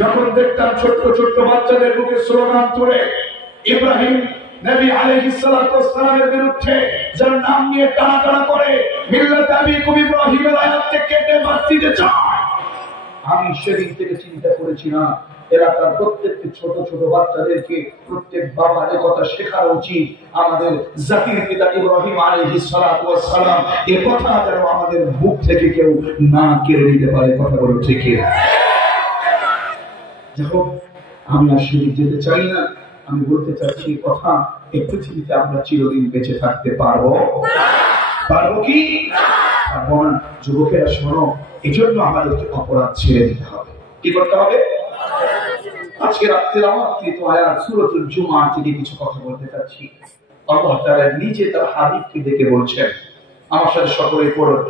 যখন দেখতাম ছোট্ট ছোট্ট বাচ্চাদের মুখে স্লোগান তুলে ইব্রাহিম নবী আলাইহিস সালাতু ওয়াস সালামের বিরুদ্ধে যার নাম নিয়ে টানাটানা করে মিল্লাত আবিকুম ইব্রাহিমের আয়াতকে কেটে বাদ দিতে চায়, আমি সেদিন থেকে চিন্তা করেছি না এলাকার প্রত্যেকটি ছোট ছোট বাচ্চাদেরকে প্রত্যেক বাবা এ কথা শেখানো উচিত। আমাদের জাতির পিতা ইব্রাহিম আলাইহিস সালাতু ওয়াস সালাম এই কথা যেন আমাদের মুখ থেকে কেউ না কেড়ে নিতে পারে। কথা বলো ঠিক কিনা? দেখো, আমি আর সেদিকে যেতে চাই না। আমি বলতে চাচ্ছি কথা, এই পৃথিবীতে আমরা চিরদিন বেঁচে থাকতে পারবো? পারবো কি? পারবো না। যুবকেরা শোনো, এই জন্য আমাদেরকে অপরাধ ছেড়ে দিতে হবে। কি করতে হবে? আজকে রাত্রে আমার কৃত আয়াত সূরাতুল জুমআ থেকে কিছু কথা বলতে চাচ্ছি। আল্লাহ তাআলা নিজে তার হাবিবকে ডেকে বলছেন, আমার সাথে সকলে পড়ুন,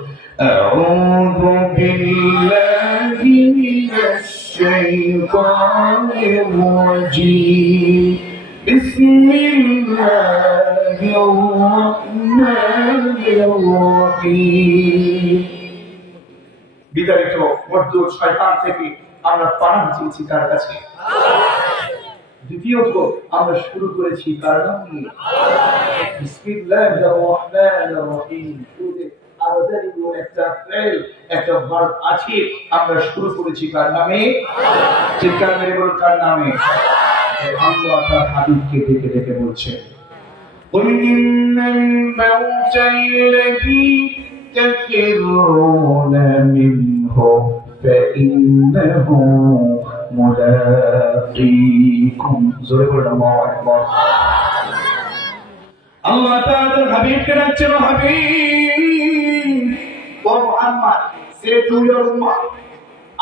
আউযু বিল্লাহি মিনাশ শাইতানির রাজীম, বিসমিল্লাহির রাহমানির রাহিম। বিতাড়িত মরদুদ শয়তান থেকে আমরা পানাহ চেয়েছি কার কাছে? দ্বিতীয়ত আমরা শুরু করেছি কার নাম নিয়ে? বিসমিল্লাহির রাহমানির রাহিম। আরজারি একটা ফেল, একটা ভার্ব আছে, আমরা শুরু করেছি কার নামে? চিৎকার মেরে বলুন, কার নামে? আল্লাহ তার হাবিবকে ডেকে ডেকে বলছে, قل إن الموت الذي تفرون منه فإنه ملاقيكم। জোরে বলুন আল্লাহু আকবার। আল্লাহ তাআলা হাবিবকে ডাকছেন, হাবিব ও মুহাম্মদ, সে টু ইওর উম্মাহ,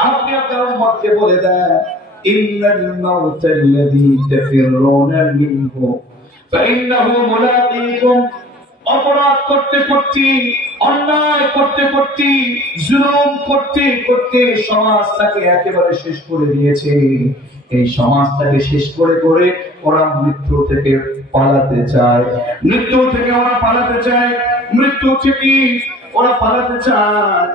আপনি আপনার উম্মতকে বলে দেন, ইন্নাল মাউতাল্লাযী তাফিরুনা মিনহু ফাইন্নাহু মুলাকীকুম। অপরাধ করতে করতে, অন্যায় করতে করতে, জুলুম করতে করতে সমাজটাকে একেবারে শেষ করে দিয়েছে। এই সমাজটাকে শেষ করে করে ওরা মৃত্যু থেকে পালাতে চায়, মৃত্যু থেকে ওরা পালাতে চায়, মৃত্যু থেকে ওরা পালাতে চায়।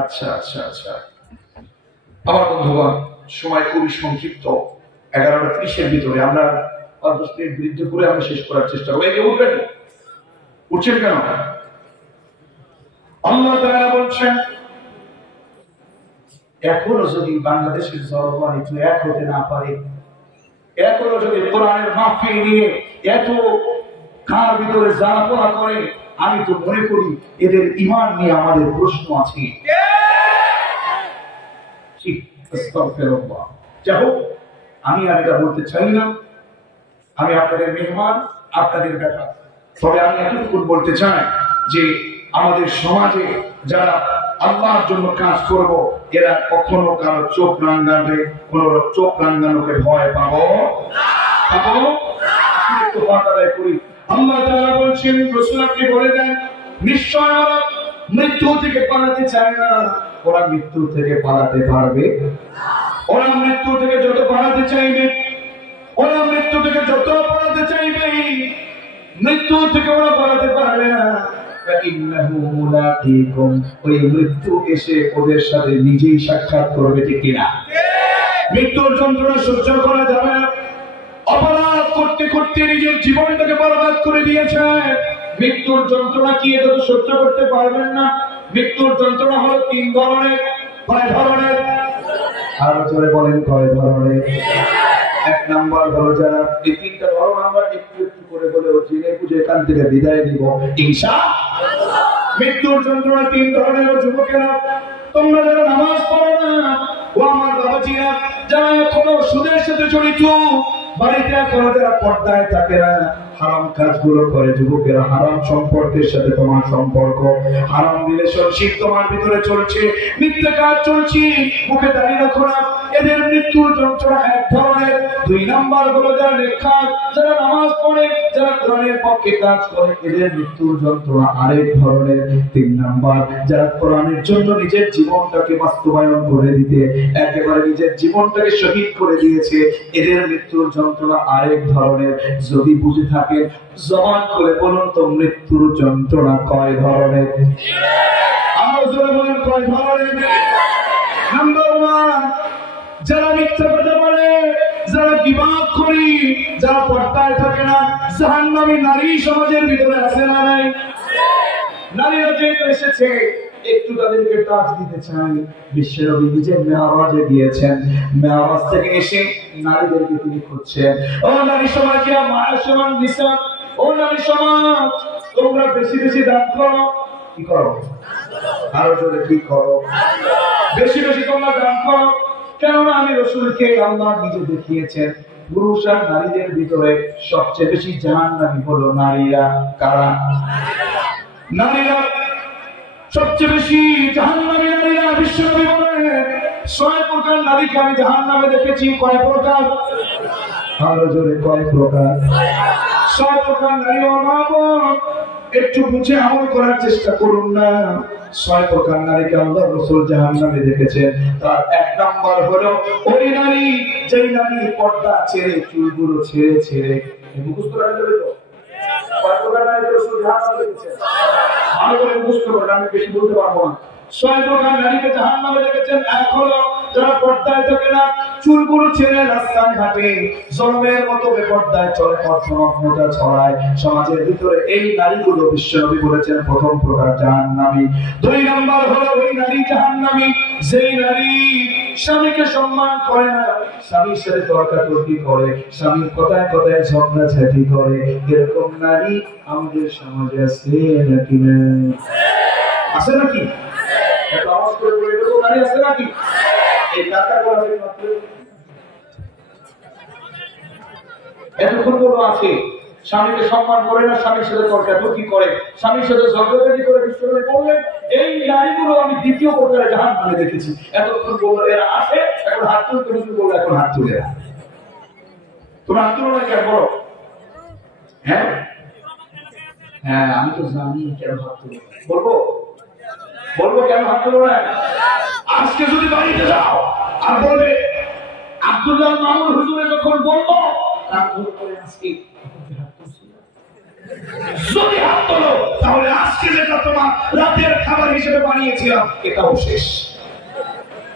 আচ্ছা আচ্ছা আচ্ছা, আমার বন্ধুগণ, সময় খুবই সংক্ষিপ্ত। 11:30 ভিতরে আমরা 10 মিনিট বৃদ্ধ করে আমরা শেষ করার চেষ্টা করবো। এই উঠবেন, উঠছেন কেন? আল্লাহ তাআলা বলছেন, এখনো যদি বাংলাদেশের জনগণ একটু এক হতে না পারে, এখনো যদি কোরআনের মাহফিল নিয়ে এত কার ভিতরে জ্বালাপোড়া করে, আমি তো মনে করি এদের ঈমান নিয়ে আমাদের প্রশ্ন আছে। আমি আর এটা বলতে চাই না, আমি আপনাদের মেহমান, আপনাদের ব্যাপার। তবে আমি এতটুকু বলতে চাই যে আমাদের সমাজে যারা আল্লাহর জন্য কাজ করব, এরা কখনো কারো চোখ রাঙাবে, কোন চোখ রাঙানোকে ভয় পাবো একটু বাতাদায় করি। আল্লাহ তাআলা বলছেন, রাসূল আপনি বলে দেন, নিশ্চয় ওরা মৃত্যু থেকে পালাতে চায় না। ওরা মৃত্যু থেকে পালাতে পারবে? ওরা মৃত্যু থেকে যত পালাতে চাইবে, ওরা মৃত্যু থেকে যত পালাতে চাইবে, মৃত্যু থেকে ওরা পালাতে পারবে না। ওই মৃত্যু এসে ওদের সাথে নিজেই সাক্ষাৎ করবে, ঠিক কিনা? মৃত্যুর যন্ত্রণা সহ্য করা যাবে না। অপরাধ করতে করতে নিজের জীবনটাকে বরবাদ করে দিয়েছে। মৃত্যুর যন্ত্রণা কি এটা তো সহ্য করতে পারবেন না। মৃত্যুর যন্ত্রণা হলো 3 ধরনের। কয় ধরনের? আরো জোরে বলেন, কয় ধরনের? 1 নাম্বার হলো যারা এই 3টা ধরন আমরা একটু একটু করে বলেও জেনে বুঝে এখান থেকে বিদায় নিব ইনশাআল্লাহ। মৃত্যুর যন্ত্রণা 3 ধরনের। যুবকেরা, তোমরা যারা নামাজ পড়ো না, ও আমার বাবাজিরা, যারা এখনো সুদের সাথে জড়িত, বাড়িতে এখনো যারা পর্দায় থাকে না, হারাম কাজগুলো করে, যুবকেরা, হারাম সম্পর্কের সাথে তোমার সম্পর্ক, হারাম রিলেশনশিপ তোমার ভিতরে চলছে, মিথ্যা কাজ চলছে, মুখে দাঁড়িয়ে রাখো না, এদের মৃত্যুর যন্ত্রণা 1 ধরনের। 2 নাম্বার হলো যারা নেককার, যারা নামাজ পড়ে, যারা কোরআনের পক্ষে কাজ করে, এদের মৃত্যুর যন্ত্রণা আরেক ধরনের। 3 নাম্বার যারা কোরআনের জন্য নিজের জীবনটাকে বাস্তবায়ন করে দিতে একেবারে নিজের জীবনটাকে শহীদ করে দিয়েছে, এদের মৃত্যুর যন্ত্রণা আরেক ধরনের। যদি বুঝে থাকেন জবান করে বলুন তো, মৃত্যুর যন্ত্রণা কয় ধরনের? আরো জোরে বলুন, কয় ধরনের? নাম্বার 1, যারা মিথ্যা কথা বলে, যারা গীবত করে, যারা পর্দায় থাকে না, জাহান্নামী নারী সমাজের ভিতরে আছে না নাই? নারীরা যেহেতু এসেছে একটু তাদেরকে টাচ দিতে চাই। বিশ্বনবী নিজে মেরাজে গিয়েছেন, মেরাজ থেকে এসে নারীদেরকে তিনি খুঁজছেন। ও নারী সমাজ, মায়ের সমান নিসা, ও নারী সমাজ, তোমরা বেশি বেশি দান করো। কি করো? আরো জোরে কি করো? বেশি বেশি তোমরা দান করো। কেননা আমি রাসূলকে আল্লাহ নিজে দেখিয়েছেন পুরুষ আর নারীদের ভিতরে সবচেয়ে বেশি জাহান্নামী হলো নারীরা। কারা? নারীরা সবচেয়ে বেশি জাহান্নামী। নারীরা বিশ্বনবী বলেন ৬ প্রকার নারীকে আমি জাহান্নামে দেখেছি। কয় প্রকার? আরো জোরে কয় প্রকার? ৬ প্রকার নারী। একটু বুঝে আমল করার চেষ্টা করুন না। ৬ প্রকার নারীকে আল্লাহ রাসূল জাহান্নামে দেখেছেন। তার ১ নাম্বার হলো ওই নারী যেই নারী পর্দা ছেড়ে, চুলগুলো ছেড়ে ছেড়ে, মুখস্থ রাখতে হবে তো। কয় প্রকার নারীকে রাসূল জাহান্নামে দেখেছেন? ভালো করে মুখস্থ করুন, আমি বেশি বলতে পারবো না। ৬ প্রকার নারীকে জাহান্নামে দেখেছেন। ১ হলো যারা পর্দায় থাকে না, চুলগুলো ছেড়ে রাস্তায় ঘাটে জলমের মতো বেপর্দায় চলে, অর্থনগ্নতা ছড়ায় সমাজের ভিতরে। এই নারীগুলো বিশ্বনবী বলেছেন প্রথম প্রকার জাহান্নামী। ২ নাম্বার হলো ওই নারী জাহান্নামী যেই নারী স্বামীকে সম্মান করে না, স্বামীর সাথে তর্কাতর্কি করে, স্বামীর কথায় কথায় ঝগড়াঝাটি করে। এরকম নারী আমাদের সমাজে আছে নাকি না? আছে নাকি? নারী আছে নাকি? এই এতক্ষণ বলো আছে স্বামীকে সম্মান করে না, স্বামীর সাথে তর্কাতর্কি করে, স্বামীর সাথে ঝগড়াঝাটি করে। বিশ্বনবী বললেন এই নারীগুলো আমি দ্বিতীয় প্রকারে জাহান্নামে দেখেছি। এতক্ষণ বললো এরা আছে, এখন হাত তুলতে বললো, এখন হাত তুলে না। তোমরা হাত তুলো না কেন বলো? হ্যাঁ হ্যাঁ, আমি তো জানি কেন হাত তুলো। বলবো বলবো কেন হাত তুলো না? আজকে যদি বাড়িতে যাও আর বলবে আব্দুল্লাহ মামুন হুজুরে যখন বলবো যদি হাত তোলো, তাহলে আজকে যেটা তোমার রাতের খাবার হিসেবে বানিয়েছিলাম এটাও শেষ।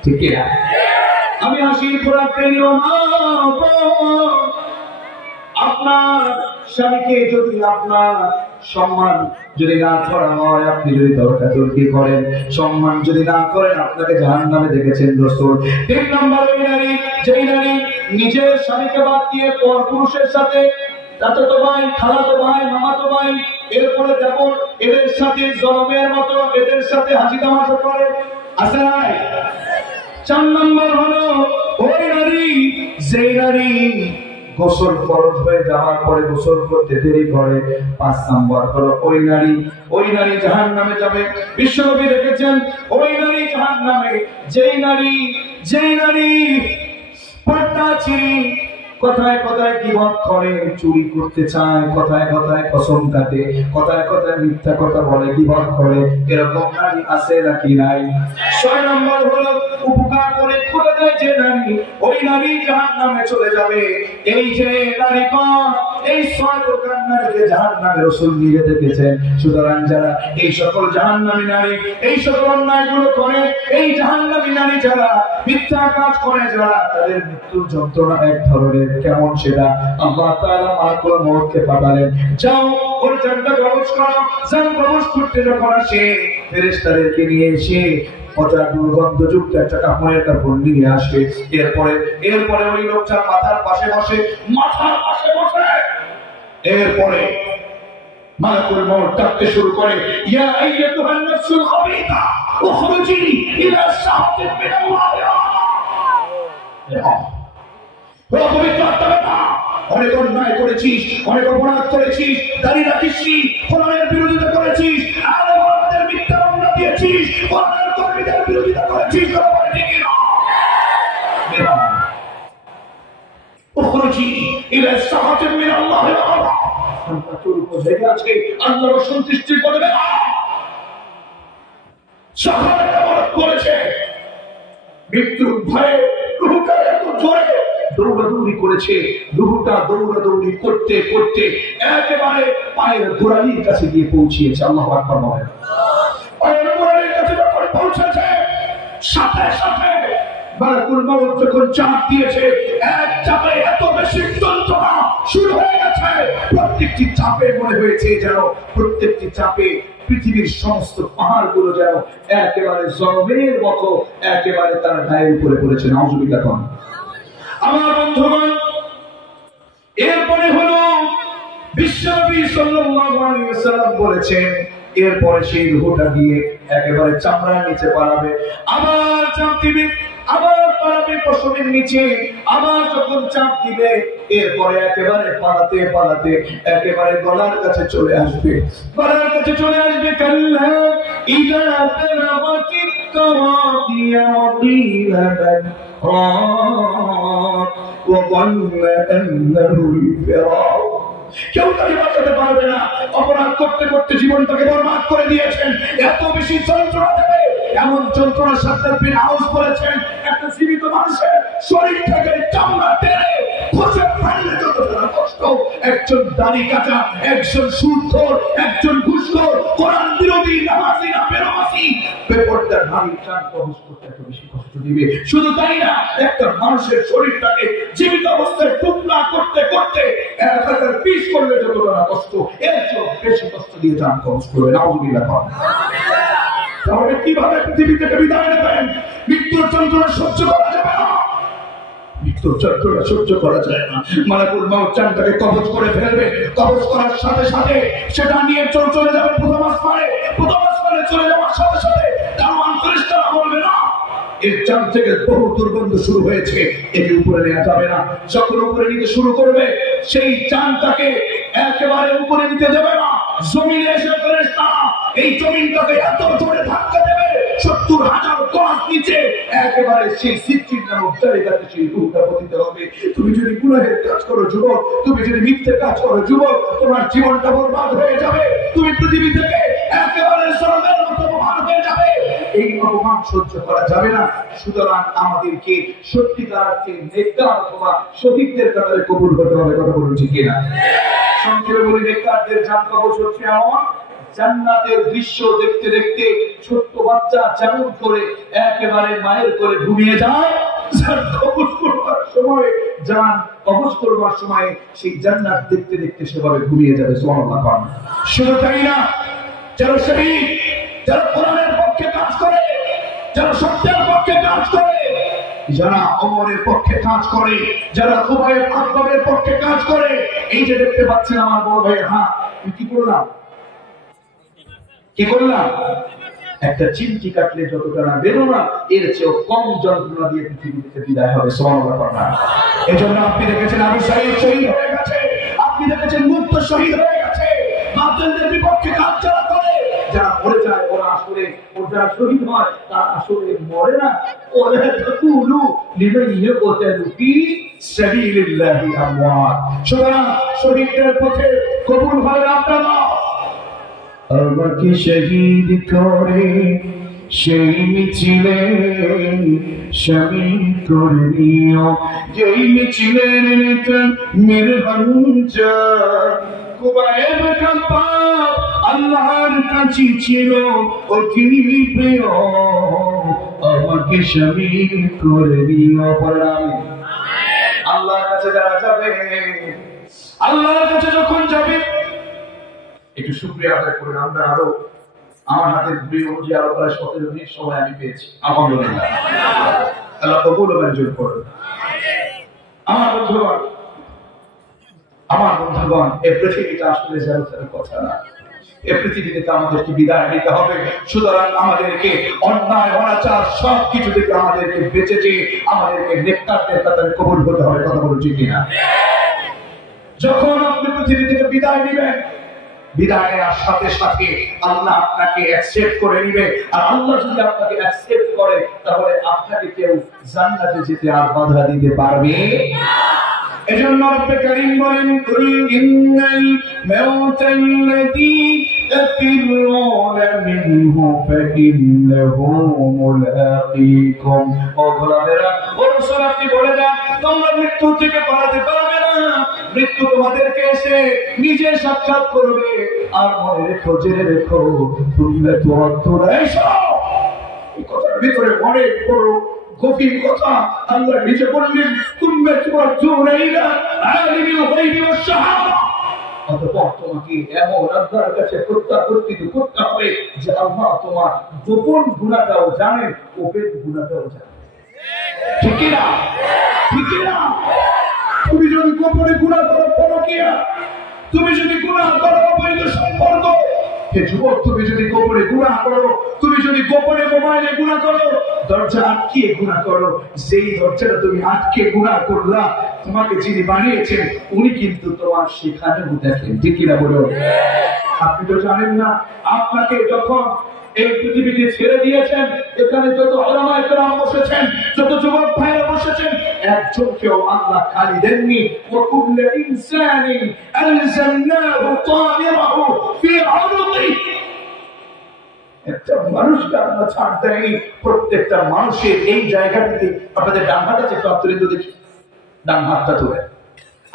ঠিক না? আমি হাসির খোরাক পেলিও না। আপনার স্বামীকে যদি আপনার সম্মান যদি না করা হয়, আপনি যদি তর্কাতর্কি করেন, সম্মান যদি না করেন, আপনাকে জাহান্নামে দেখেছেন রাসূল। ৩ নম্বর ওই নারী যেই নারী নিজের স্বামীকে বাদ দিয়ে পর পুরুষের সাথে, চাচাতো ভাই, খালাতো ভাই, মামাতো ভাই, এরপরে যেমন এদের সাথে জলমের মতো এদের সাথে হাসি তামাশা করে, আছে নাই? ৪ নম্বর হলো ওই নারী যেই নারী গোসল ফরজ হয়ে যাওয়ার পরে গোসল করতে দেরি করে। ৫ নম্বর হলো ওই নারী জাহান্নামে যাবে। বিশ্বনবী দেখেছেন ওই নারী জাহান্নামে যেই নারী পর্দা ছেড়ে কথায় কথায় গীবত করে, চুরি করতে চায়, কথায় কথায় কসম কাটে, কথায় কথায় মিথ্যা কথা বলে, গীবত করে। এরকম নারী আছে নাকি নাই? ৬ নম্বর হলো উপকার করে খুলে দেয় যে নারী, ওই নারী জাহান্নামে চলে যাবে। এই যে নারীগণ, এই ৬ প্রকার নারীকে জাহান্নামে রাসূল নিজে দেখেছেন। সুতরাং যারা এই সকল জাহান্নামী নারী, এই সকল অন্যায়গুলো করে, এই জাহান্নামী নারী যারা মিথ্যা কাজ করে, যারা তাদের মৃত্যুর যন্ত্রণা এক ধরনের। কেমন সেটা? আল্লাহ তাআলা মালাকুল মউতকে পাঠালেন, যাও ওর জানটা কবজ করো। জান কবজ করতে যখন আসে, ফেরেশতাদেরকে নিয়ে এসে অজা দুর্গন্ধযুক্ত একটা কাপড় নিয়ে আসে। এরপরে ওই লোকটার মাথার পাশে বসে এরপরে মালাকুল মউত ডাকতে শুরু করে, ইয়া আইয়াতুহান নাফসুল খাবিথা উখরুজি ইলা সাহাতিন মিনাল্লাহ। অনেক অন্যায় করেছিস, অনেক অপরাধ করেছিস, দাঁড়িয়ে রাখিসনি, কোরআনের বিরোধিতা করেছিস, আলেমদের মিথ্যা মামলা দিয়েছিস, কোরআনের কর্মীদের বিরোধিতা করেছিস। উখরুজি ইলা সাহাতিন মিনাল্লাহ। তোর উপর লেগে আছে আল্লাহর সন্তুষ্টির পদে সকালে করেছে, মৃত্যুর ভয়ে রুহুটা এত জোরে দৌড়াদৌড়ি করেছে। রুহুটা দৌড়াদৌড়ি করতে করতে একেবারে পায়ের গোড়ালির কাছে গিয়ে পৌঁছিয়েছে। আল্লাহু আকবার বলেন। পায়ের গোড়ালির কাছে যখন পৌঁছেছে, সাথে সাথে মালাকুল মউত যখন চাপ দিয়েছে, এক চাপে এত বেশি যন্ত্রণা শুরু হয়ে গেছে। প্রত্যেকটি চাপে মনে হয়েছে যেন প্রত্যেকটি চাপে পৃথিবীর সমস্ত পাহাড়গুলো যেন একেবারে জলমের মতো একেবারে তার গায়ের উপরে পড়েছে। নাউজুবিল্লাহ। আমার বন্ধুগণ, এরপরে হলো বিশ্বনবী সাল্লাল্লাহু আলাইহি ওয়াসাল্লাম বলেছেন, এরপরে সেই রূহটা দিয়ে একেবারে চামড়ার নিচে পালাবে, আবার চাপ দিবে, আবার পালাবে পশমের নিচে, আবার যখন চাপ দিবে এরপরে একেবারে পালাতে পালাতে একেবারে গলার কাছে চলে আসবে, গলার কাছে চলে আসবে। কাল্লা ইযা বালাগাতিত তারাকিয়া ওয়া কিলা মান রাক ওয়া ظن أنه الفراق। কেউ তাকে বাঁচাতে পারবে না। অপরাধ করতে করতে জীবনটাকে বরবাদ করে দিয়েছেন। এত বেশি যন্ত্রণা দেবে, এমন যন্ত্রণা সাদ্দাত বিন আউস বলেছেন, একটা জীবিত মানুষের শরীর থেকে চামড়া টেনে খসে ফেললে যতটা কষ্ট, একজন দাড়ি কাটা, একজন সুদখোর, একজন ঘুষখোর, কোরআন বিরোধী, নামাজি না বেনামাজি, বেপরদার নারী চান কবজ করতে এত বেশি কষ্ট দিবে। শুধু তাই না, একটা মানুষের শরীরটাকে জীবিত অবস্থায় টুকরা করতে করতে একাকার পিস করলে যতটা না কষ্ট, এর চেয়ে বেশি কষ্ট দিয়ে চান কবজ করবে। নাউজুবিল্লাহ। তাহলে কিভাবে পৃথিবী থেকে বিদায় নেবেন? মৃত্যুর যন্ত্রণা সহ্য করা যাবে না, মৃত্যুর যন্ত্রণা সহ্য করা যায় না। মালাকুল মাউত চানটাকে কবজ করে ফেলবে, কবজ করার সাথে সাথে সেটা নিয়ে চলে যাবে প্রথম আসমানে, প্রথম আসমানে চলে যাওয়ার সাথে সাথে দারওয়ান ফেরেশতারা বলবে না, এর চান থেকে বহু দুর্গন্ধ শুরু হয়েছে, একে উপরে নেওয়া যাবে না। যখন উপরে নিতে শুরু করবে, সেই চানটাকে একেবারে উপরে নিতে দেবে না। জমিনে এসে ফেরেশতারা এই জমিনটাকে এত জোরে ধাক্কা দেবে, ৭০,০০০ গজ নিচে একেবারে সেই সিজ্জিন নামক জায়গাতে সেই রূহটা পতিত হবে। তুমি যদি গুনাহের কাজ করো যুবক, তুমি যদি মিথ্যে কাজ করো যুবক, তোমার জীবনটা বরবাদ হয়ে যাবে। তুমি পৃথিবী থেকে একেবারে সরবের মতো অপমান হয়ে যাবে। এই অপমান সহ্য করা যাবে না। সুতরাং আমাদেরকে সত্যিকার নেককার অথবা শহীদদের কাতারে কবুল হতে হবে। কথা বলুন ঠিক কিনা? সংক্ষেপে বলি, নেককারদের জান কবজ হচ্ছে এমন জান্নাতের দৃশ্য দেখতে দেখতে ছোট্ট বাচ্চা যেমন করে একেবারে মায়ের করে ঘুমিয়ে যায়, কবজ করবার সময় জান কবজ করবার সময় সেই জান্নাত দেখতে দেখতে সেভাবে ঘুমিয়ে যাবে। সুবহানাল্লাহ। শুধু তাই না, যারা শহীদ, যারা কোরআনের পক্ষে কাজ করে, যারা সত্যের পক্ষে কাজ করে, যারা ওমরের পক্ষে কাজ করে, যারা উভয়ের আত্মাবের পক্ষে কাজ করে, এই যে দেখতে পাচ্ছেন আমার বড় ভাইয়ের হাত, কি করলাম, কি করলাম? একটা চিমটি কাটলে যতটা না বেরোনা, এর চেয়েও কম যন্ত্রণা দিয়ে পৃথিবী থেকে বিদায় হবে। সুবহানাল্লাহ। এজন্য আপনি দেখেছেন আবু সাঈদ শহীদ হয়ে গেছে, আপনি দেখেছেন মুক্ত শহীদ হয়ে গেছে। বাতিলদের বিপক্ষে কাজ যারা করে, যারা মরে যায়, ওরা আসলে, যারা শহীদ হয় তারা আসলে মরে না। ওরা তাকুলু লিমান ইয়াকতালু ফি সাবিলিল্লাহি আমওয়াত। সুতরাং শহীদদের পথে কবুল হবে আপনারা। আমাকে শহীদ করে সেই মিছিলে শামিল করে নিও, যেই মিছিলের নেতা মীর হামজা। কুবায়েব কাপ্পাব আল্লাহর কাছে ছিল অতি প্রিয়, আমাকে শামিল করে নিও। পড়লাম আল্লাহর কাছে যারা যাবে, আল্লাহর কাছে যখন যাবে, একটু শুকরিয়া আদায় করেন। আমরা আরো আমার হাতের দুই অনুযায়ী আরো প্রায় 17 মিনিট সময় আমি পেয়েছি। আলহামদুলিল্লাহ, আল্লাহ কবুল ও মঞ্জুর করুন। আমার বন্ধুগণ, এই পৃথিবীটা আসলে জান্নাতের কথা না। এই পৃথিবীতে আমাদেরকে বিদায় নিতে হবে। সুতরাং আমাদেরকে অন্যায় অনাচার সবকিছু থেকে আমাদেরকে বেঁচে যেয়ে আমাদেরকে নেককারদের কাতারে কবুল হতে হবে। কথা বলুন ঠিক কিনা? যখন আপনি পৃথিবী থেকে বিদায় নেবেন, বিদায়ের সাথে সাথে আল্লাহ আপনাকে অ্যাকসেপ্ট করে নিবে। আর আল্লাহ যদি আপনাকে অ্যাকসেপ্ট করে, তাহলে আপনাকে কেউ জান্নাতে যেতে আর বাধা দিতে পারবে না। এজন্য রব্বে কারীম বলেন, কুল ইন্নাল মাউতাল্লাযী তাফিরুনা মিনহু ফাইন্নাহু মুলাকীকুম। ও গোলামেরা, ও রাসূল, আপনি বলে দেন, তোমরা মৃত্যু থেকে পালাতে পারবে না। মৃত্যু তোমাদেরকে এসে নিজে সাক্ষাৎ করবে। আর মনে রেখো, জেনে রেখো, তোমরা তো অন্তরা এসো। এই কথার ভিতরে অনেক বড় গভীর কথা। আল্লাহ নিজে বললেন, তোমরা তোমার জোরাইলা আলিমুল গায়বি ওয়াশ শাহাদা, অতঃপর তোমাকে এমন আল্লাহর কাছে প্রত্যাবর্তিত করতে হবে যে আল্লাহ তোমার গোপন গুনাহটাও জানেন, ওপেন গুনাহটাও জানেন। ঠিক না? ঠিক না? তুমি যদি গোপনে গুনাহ করো পরকীয়া, তুমি যদি গুনাহ করো অবৈধ সম্পর্ক, হে যুবক তুমি যদি গোপনে গুনাহ করো, তুমি যদি গোপনে মোবাইলে গুনাহ করো, দরজা আটকিয়ে গুনাহ করো, যেই দরজাটা তুমি আটকে গুনাহ করলা, তোমাকে যিনি বানিয়েছেন উনি কিন্তু তোমার সেখানেও দেখেন। ঠিক কিনা বলো? আপনি তো জানেন না, আপনাকে যখন এই পৃথিবীকে ছেড়ে দিয়েছেন, এখানে যত উলামা ইকরাম বসেছেন, যত যুবক ভাইরা বসেছেন, একজনকেও আল্লাহ খালি দেননি। ওয়া কুল্লু ইনসানিন আলজামনাহু তায়রাহু ফি উনুকি, একটা মানুষকে আল্লাহ ছাড় দেয়নি। প্রত্যেকটা মানুষের এই জায়গাটিতে, আপনাদের ডান হাত আছে একটু তুলে তো দেখি, ডান হাতটা তুলে,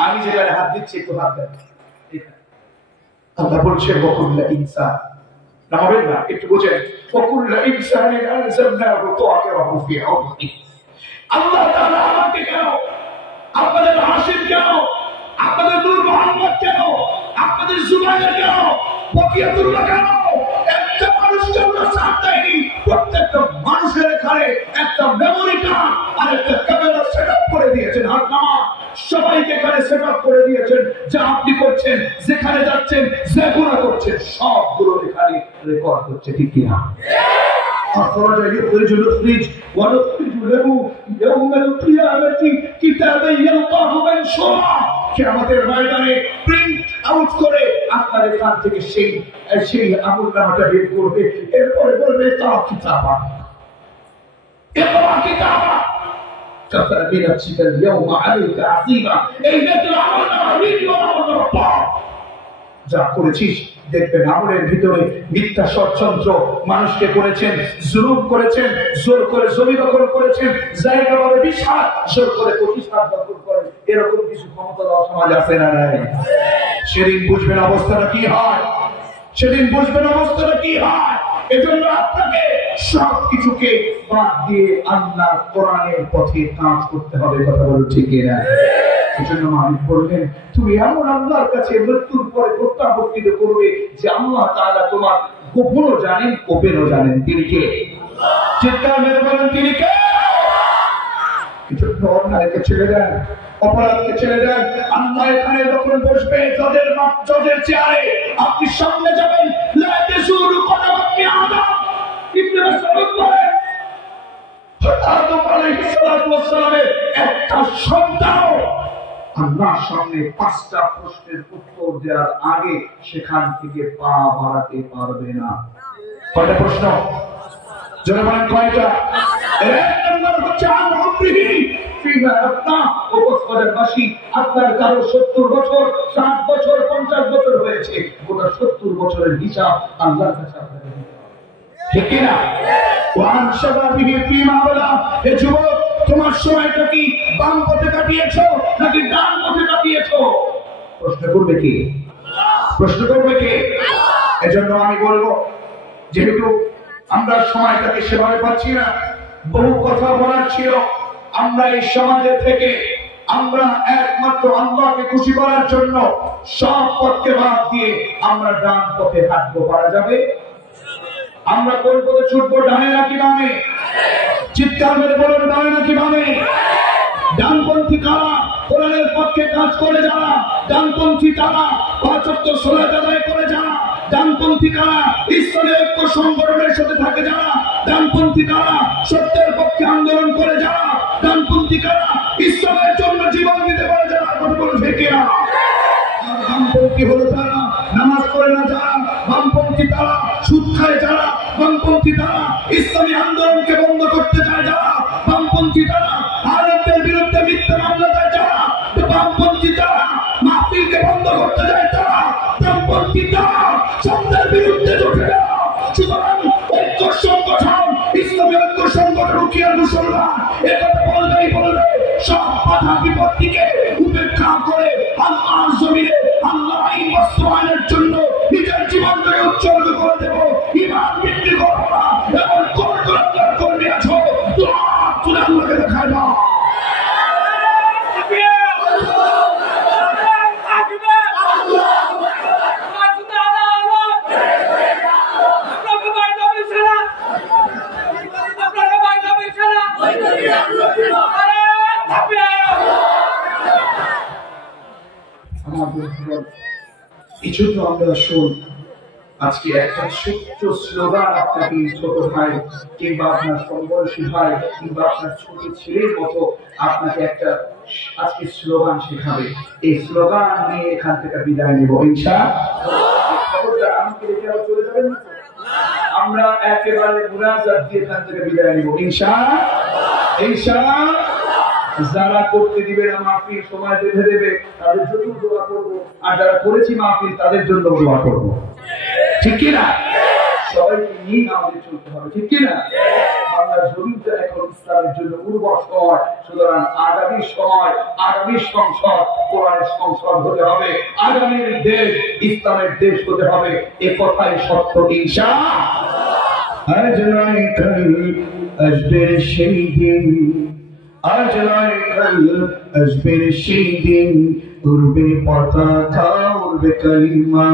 আমি যেখানে হাত দিচ্ছি একটু হাত দেন। আল্লাহ বলছে ওয়া কুল্লু ইনসান, নামাবেন না, একটু বোঝেন, وَكُلَّ إِنسَانٍ أَلْزَمْنَاهُ طَائِرَهُ فِي عُنُقِهِ। আল্লাহ তাআলা আমাকে কেন, আপনাদের হাসিব কেন, আপনাদের নূর মোহাম্মদ কেন, আপনাদের জুবায়ের কেন, বকিয়াতুল্লাহ কেন, একটা মানুষকে আমরা সাথ দেয়নি। প্রত্যেকটা মানুষের এখানে একটা মেমোরি কার্ড আর একটা ক্যামেরা সেটআপ করে দিয়েছেন। হাত নামা, সবাইকে এখানে সেটআপ করে দিয়েছেন, যা আপনি করছেন, যেখানে যাচ্ছেন, যে গুনাহ করছেন, সবগুলো এখানে রেকর্ড হচ্ছে। ঠিক কিনা? أخرج يخرج الخرج ونخرج له يوم القيامة كتابا يلقاه منشورا। কিয়ামতের ময়দানে প্রিন্ট আউট করে আপনার এখান থেকে সেই আমলনামাটা বের করবে, এরপরে বলবে তা কিতাবা ইকরা কিতাবা কাফা বিনাফসিকা আল-ইয়াওমা আলাইকা হাসিবা। এই নেতার আমলনামা ভিডিও আমলনামা যা করেছিস দেখবেন, আমলের ভিতরে মিথ্যা ষড়যন্ত্র, মানুষকে করেছেন, জুলুম করেছেন, জোর করে জমি দখল করেছেন, জায়গা ভাবে বিশাল জোর করে প্রতিষ্ঠান দখল করেন, এরকম কিছু ক্ষমতাধর সমাজ আছে না নাই? সেদিন বুঝবেন অবস্থাটা কি হয়, সেদিন বুঝবেন অবস্থাটা কি হয়। এজন্য আপনাকে সবকিছুকে বাদ দিয়ে আল্লাহ কোরআনের পথে কাজ করতে হবে। কথা বলো ঠিক কিনা? এজন্য মালিক বললেন, তুমি এমন আল্লাহর কাছে মৃত্যুর পরে প্রত্যাবর্তিত করবে যে আল্লাহ তাআলা তোমার গোপনও জানেন, ওপেনও জানেন। তিনি কে? চিৎকার মেরে বলেন, তিনি কে? এজন্য অন্যায়কে ছেড়ে দেন, অপরাধকে ছেড়ে দেন। আল্লাহ এখানে যখন বসবে জজের চেয়ারে, আপনি সামনে যাবেন, লা তাজুরু কদমা ইবনে আদম। ইবনে মাসউদ বলেন, আদম আলাইহিস সালাতু ওয়াস সালামের একটা সন্তান আল্লাহর সামনে 5টা প্রশ্নের উত্তর দেওয়ার আগে সেখান থেকে পা বাড়াতে পারবে না। কয়টা প্রশ্ন? জোরে বলেন কয়টা? এক নম্বর হচ্ছে আপনার কারো 70 বছর, 60 বছর, 50 বছর হয়েছে, গোটা 70 বছরের হিসাব আল্লাহর কাছে আপনাকে দিতে হবে। ঠিক কিনা? ওয়ান শাবাবিহি ফীমা বালা। হে যুবক, তোমার সময়টা কি বাম পথে কাটিয়েছো নাকি ডান পথে কাটিয়েছো? প্রশ্ন করবে কি? প্রশ্ন করবে কে? এজন্য আমি বলবো, যেহেতু আমরা সময়টাকে সেভাবে পাচ্ছি না, বহু কথা বলার ছিল, আমরা এই সমাজে থেকে আমরা একমাত্র আল্লাহকে খুশি করার জন্য সব পথকে বাদ দিয়ে আমরা ডান পথে হাঁটবো। পারা যাবে? আমরা কোন পথে ছুটবো, ডানে নাকি বামে? চিৎকার মেরে বলুন, ডানে নাকি বামে? ডানপন্থী কারা? কোরআনের পক্ষে কাজ করে যারা, ডানপন্থী কারা? 5 ওয়াক্ত সালাত আদায় করে যারা, ডানপন্থী কারা? ইসলামী ঐক্য সংগঠনের সাথে থাকে যারা, ডানপন্থী কারা? সত্যের পক্ষে আন্দোলন করে যারা, ডানপন্থী কারা? ইসলামের জন্য জীবন দিতে পারে যারা, কথা বলে ফেকিরা। বামপন্থী হলো তারা নামাজ পড়ে না যারা, বামপন্থী তারা সুদ খায় যারা, বামপন্থী তারা ইসলামী আন্দোলনকে বন্ধ করতে চায় যারা, বামপন্থী তারা আলেমদের বিরুদ্ধে মিথ্যা মামলা দেয় যারা, বামপন্থী তারা মাহফিলকে বন্ধ করতে যায় তারা, বামপন্থী তারা সত্যের বিরুদ্ধে জোটে যারা। সুতরাং ঐক্য সংগঠন, ইসলামী ঐক্য সংগঠন উকিয়ার মুসলমান একথা বললেই বলবে, সব বাধা বিপত্তিকে উপেক্ষা করে আল্লাহর জমিনে আল্লাহ আইন বাস্তবায়নের জন্য নিজের জীবনটাকে উৎসর্গ করে দেব। ইমান বিক্রি করবো না, এমন কোন কর্মী আছো, তুলে আল্লাহকে দেখায় দাও। শুধু আমরা শুন আজকে একটা ছোট্ট স্লোগান আপনাকে ছোট ভাই কিংবা আপনার সমবয়সী ভাই কিংবা আপনার ছোট ছেলের মতো আপনাকে একটা আজকে স্লোগান শেখাবে। এই স্লোগান নিয়ে এখান থেকে বিদায় নেব ইনশাআল্লাহ। খবরদার আমাকে রেখে আর চলে যাবেন না। আমরা একেবারে মুনাজাত দিয়ে এখান থেকে বিদায় নেব ইনশাআল্লাহ। ইনশাআল্লাহ যারা করতে দিবে না মাহফিল সময় বেঁধে দেবে তাদের জন্য দোয়া করবো, আর যারা করেছি মাহফিল তাদের জন্য দোয়া করবো, ঠিক কিনা? সবাইকে নিয়ে আমাদের চলতে হবে, ঠিক কিনা? বাংলার জমিটা এখন ইসলামের জন্য উর্বর সময়, সুতরাং আগামী সময় আগামী সংসদ কোরআনের সংসদ হতে হবে, আগামীর দেশ ইসলামের দেশ হতে হবে, এ কথাই সত্য ইনশাআল্লাহ। আজ নয় কাল আসবে সেই দিন, আজ নয় কাল আসবে সেই দিন, উড়বে পতাকা উড়বে কালিমা,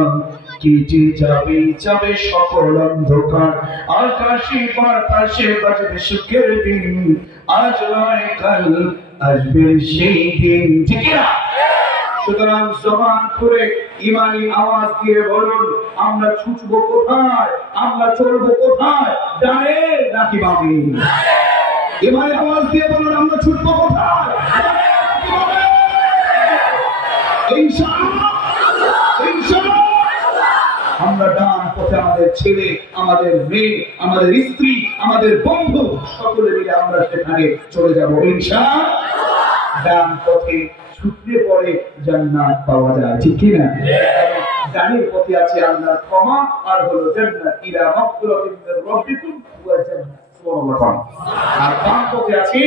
কেটে যাবে যাবে সকল অন্ধকার, আকাশে বাতাসে বাজবে সুখের দিন, আজ নয় কাল আসবে সেই দিন, ঠিক না? সুতরাং জবান করে ইমানি আওয়াজ দিয়ে বলুন, আমরা ছুটবো কোথায়, আমরা চলবো কোথায়, ডানে নাকি বামে? ইমানি আওয়াজ দিয়ে বলুন, আমরা ছুটবো কোথায়, ইনশাআল্লাহ ইনশাআল্লাহ। আমরা ডান পথে আমাদের ছেলে, আমাদের মেয়ে, আমাদের স্ত্রী, আমাদের বন্ধু সকলে মিলে আমরা সেখানে চলে যাব ইনশাআল্লাহ। ডান পথে ছুটলে পরে জান্নাত পাওয়া যায়, ঠিক কি না? ডানের পথে আছে আল্লাহর ক্ষমা আর হলো জান্নাত, ইলা মাগফিরাতিন মির রাব্বিকুম ওয়া জান্নাত, আর বাম পথে আছে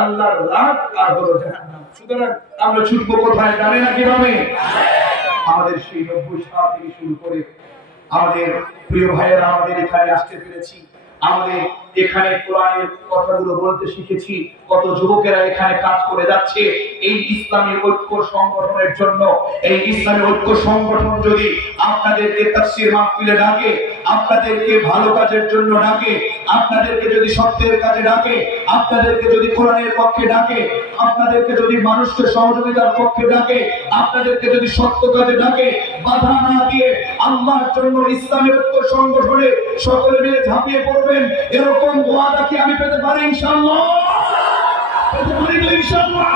আল্লাহর রাগ আর হলো জাহান্নাম। সুতরাং আমরা ছুটবো কোথায়, ডানে নাকি বামে? আমাদের সেই 90 সাল থেকে শুরু করে আমাদের প্রিয় ভাইয়েরা আমাদের এখানে আসতে পেরেছি, আমাদের এখানে কোরআনের কথাগুলো বলতে শিখেছি, কত যুবকেরা এখানে কাজ করে যাচ্ছে এই ইসলামী ঐক্য সংগঠনের জন্য। এই ইসলামী ঐক্য সংগঠন যদি আপনাদেরকে তাফসীর মাহফিলে ডাকে, আপনাদেরকে ভালো কাজের জন্য ডাকে, আপনাদেরকে যদি সত্যের কাজে ডাকে, আপনাদেরকে যদি কোরআনের পক্ষে ডাকে, আপনাদেরকে যদি মানুষকে সহযোগিতার পক্ষে ডাকে, আপনাদেরকে যদি সত্য কাজে ডাকে, বাধা না দিয়ে আল্লাহর জন্য ইসলামী ঐক্য সংগঠনে সকলে মিলে ঝাঁপিয়ে পড়বেন, এরকম ওয়াদা কি আমি পেতে পারি ইনশাআল্লাহ? পেতে পারি তো ইনশাআল্লাহ?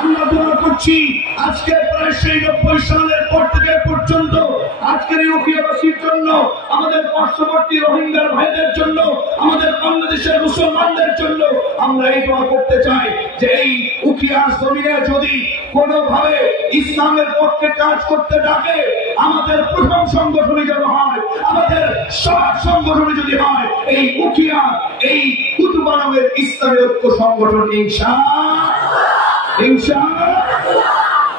আমরা দোয়া করছি আজকে প্রায় সেই 90 সালের পর থেকে পর্যন্ত আজকের এই উখিয়াবাসীর জন্য, আমাদের পার্শ্ববর্তী রোহিঙ্গার ভাইদের জন্য, আমাদের বাংলাদেশের মুসলমানদের জন্য আমরা এই দোয়া করতে চাই যে এই উখিয়ার জমিনে যদি কোনোভাবে ইসলামের পক্ষে কাজ করতে ডাকে, আমাদের প্রথম সংগঠনই যেন হয়, আমাদের সব সংগঠনে যদি হয় এই উখিয়া, এই কুতুবা নামের ইসলামী ঐক্য সংগঠন ইনশাআল্লাহ ইনশাআল্লাহ।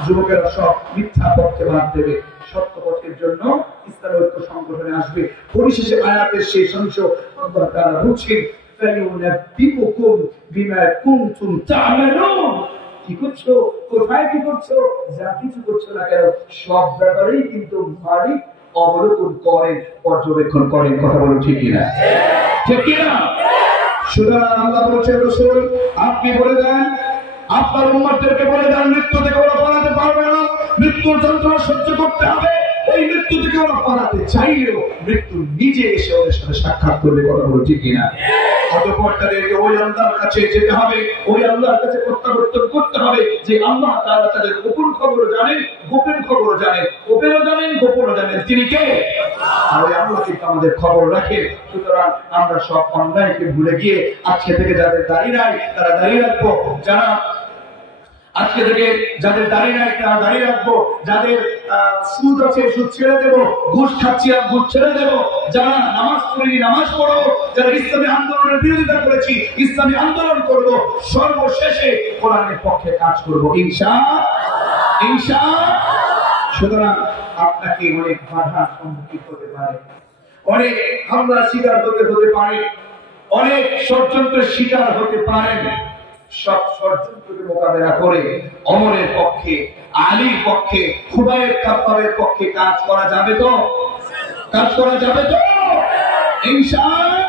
যুবকেরা সব মিথ্যা পথকে বাদ দেবে, সত্য পথের জন্য ইসলামী ঐক্য সংগঠনে আসবে। পরিশেষে আয়াতের শেষ অংশ আল্লাহ তাআলা বলছেন, ফায়ুনাব্বিউকুম বিমা কুনতুম তা'মালুন। কি করছো, কোথায় কি করছো, যা কিছু করছো না কেন, সব ব্যাপারেই কিন্তু মালিক অবলোকন করেন, পর্যবেক্ষণ করেন। কথা বলুন ঠিক কিনা? ঠিক কিনা? সুতরাং আল্লাহ বলছেন, রাসূল আপনি বলে দেন, আপনার উম্মতদেরকে বলে দেন, মৃত্যু থেকে ওরা পালাতে পারবে না, মৃত্যুর যন্ত্রণা সহ্য করতে হবে। এই মৃত্যু থেকে ওরা পালাতে চাইলেও মৃত্যু নিজে এসে ওদের সাথে সাক্ষাৎ করবে। কথা বলুন ঠিক কিনা? অতঃপর তাদেরকে ওই আল্লাহর কাছে যেতে হবে, ওই আল্লাহর কাছে প্রত্যাবর্তন করতে হবে যে আল্লাহ তাআলা তাদের গোপন খবর জানেন, গোপন খবর জানেন, গোপনও জানেন, গোপনও জানেন, তিনি কে? আর ওই আল্লাহ কিন্তু আমাদের খবর রাখেন। সুতরাং আমরা সব অন্যায়কে ভুলে গিয়ে আজকে থেকে যাদের দাড়ি নাই তারা দাড়ি রাখবো, যারা আজকে থেকে যাদের দাড়ি নাই তারা দাড়ি রাখবো, যাদের সুদ আছে সুদ ছেড়ে দেবো, ঘুষ খাচ্ছি আর ঘুষ ছেড়ে দেবো, যারা নামাজ পড়িনি নামাজ পড়বো, যারা ইসলামী আন্দোলনের বিরোধিতা করেছি ইসলামী আন্দোলন করবো, সর্বশেষে কোরআনের পক্ষে কাজ করবো ইনশাআল্লাহ ইনশাআল্লাহ। সুতরাং আপনাকে অনেক বাধার সম্মুখীন হতে পারে, অনেক হামলার শিকার হতে পারে, অনেক ষড়যন্ত্রের শিকার হতে পারেন। সব ষড়যন্ত্রকে মোকাবেলা করে ওমরের পক্ষে, আলীর পক্ষে, খুবাইব খাত্তাবের পক্ষে কাজ করা যাবে তো? কাজ করা যাবে তো ইনশাআল্লাহ?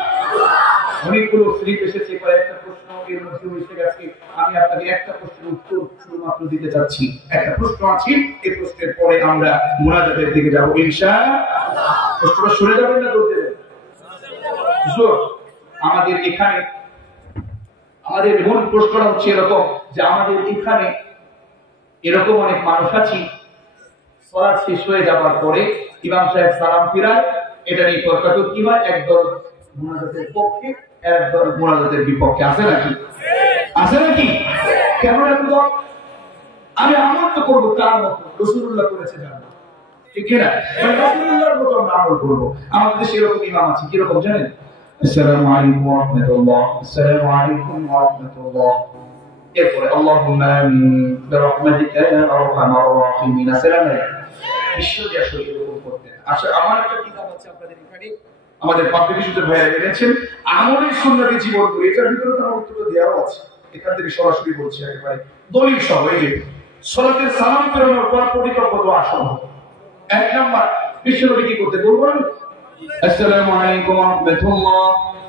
অনেকগুলো স্লিপ এসেছে, কয়েকটা প্রশ্ন এর মধ্যে এসে গেছে। আমি আপনাকে একটা প্রশ্নের উত্তর শুধুমাত্র দিতে চাচ্ছি। একটা প্রশ্ন আছে, এই প্রশ্নের পরে আমরা মুনাজাতের দিকে যাব ইনশাআল্লাহ। প্রশ্নটা শুনে যাবেন না দৌড় দেবেন? আমাদের এখানে আমাদের মূল প্রশ্নটা হচ্ছে এরকম যে আমাদের এখানে এরকম অনেক মানুষ আছে সালাত শেষ হয়ে যাওয়ার পরে ইমাম সাহেব সালাম ফিরায়, এটা নিয়ে তর্কাতর্কি কি হয়, একদল মুনাজাতের পক্ষে একদল মুনাজাতের বিপক্ষে। আছে নাকি? আছে নাকি? কেন এত? আমি আমল তো করবো তার মতো রাসূলুল্লাহ করেছে জানো, ঠিক কিনা? রাসূলুল্লাহর মতো আমরা আমল করবো। আমাদের দেশে এরকম ইমাম আছে, কিরকম জানেন? আসসালামু আলাইকুম ওয়া রাহমাতুল্লাহ, আসসালামু আলাইকুম ওয়া রাহমাতুল্লাহ, এরপরে আল্লাহুম্মা আমিন বিরহমাতিকা ইয়া আরহামার রাহিমিন। আসসালামু আলাইকুম। বিশ্বজি আসলে এরকম করতেন। আচ্ছা, আমার একটা কিতাব আছে আপনাদের এখানে, আমাদের পাবলিকেশনের ভাইরা এনেছেন, আমলের সুন্নতি জীবন বই। এটার ভিতরে তো আমার উত্তর দেওয়া আছে, এখান থেকে সরাসরি বলছি একেবারে দলিল সহ। এই যে সালাতের সালাম ফেরানোর পর পরিকল্প দোয়া সহ। এক নাম্বার, বিশ্বনবী কি করতে বলবেন? আসসালামু আলাইকুম ওয়া রাহমাতুল্লাহ,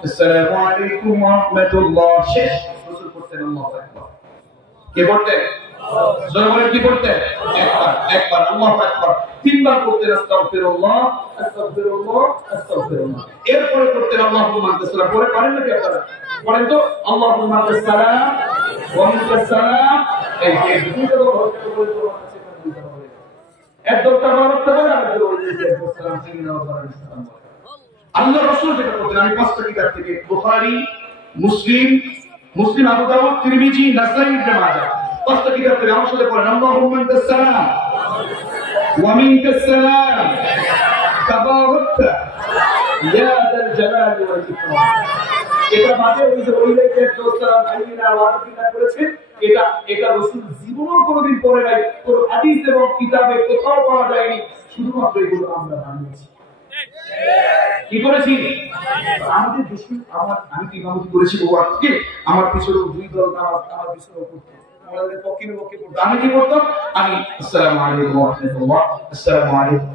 আসসালামু আলাইকুম ওয়া রাহমাতুল্লাহ। শেষ। রাসূল করতেন আল্লাহু আকবার। কে করতেন? জনগণ কি করতেন? একবার আল্লাহু আকবার। তিনবার করতেন আস্তাগফিরুল্লাহ, আস্তাগফিরুল্লাহ, আস্তাগফিরুল্লাহ। এরপরে করতেন আল্লাহুম্মা আনতাস সালাম। পরে পারেন নাকি আপনারা? পড়েন তো, আল্লাহুম্মা আনতাস সালাম ওয়া মিনকাস সালাম। এই যে দুটো ঘরকে বলে তো আছে, দুটো হবে। একদলটা বলতে পারে আর একদল বলে যে সালাম সিনা ওয়া সালাম। আল্লাহর রাসূল যেটা করতেন, আমি পাঁচটা কিতাব থেকে বুখারী, মুসলিম, আবু দাউদ, তিরমিজি, নাসাই, ইবনে মাজাহ, পাঁচটা কিতাব থেকে আমার সাথে পড়েন আল্লাহুম্মা আনতাস সালাম ওয়া মিনকাস সালাম তাবারাকতা ইয়া যাল জালালি ওয়াল ইকরাম। এটা বাদে ওই যে ওইলাইকে সালাম আইনা ওয়াকিনা করেছে, এটা রাসূল জীবনেও কোনোদিন পড়ে নাই, কোন হাদিস এবং কিতাবে কোথাও পাওয়া যায়নি। শুধুমাত্র এগুলো আমরা বানিয়েছি। কি করেছি? আমাদের দেশে আমি কি ইমামতি করেছি ওয়াজ থেকে, আমার পিছনে দুই দল নামাজ আমার পিছনে করতে, আমাদের পক্ষে করতে। আমি কি করতাম? আমি আসসালামু আলাইকুম ওয়া রাহমাতুল্লাহ, আসসালামু আলাইকুম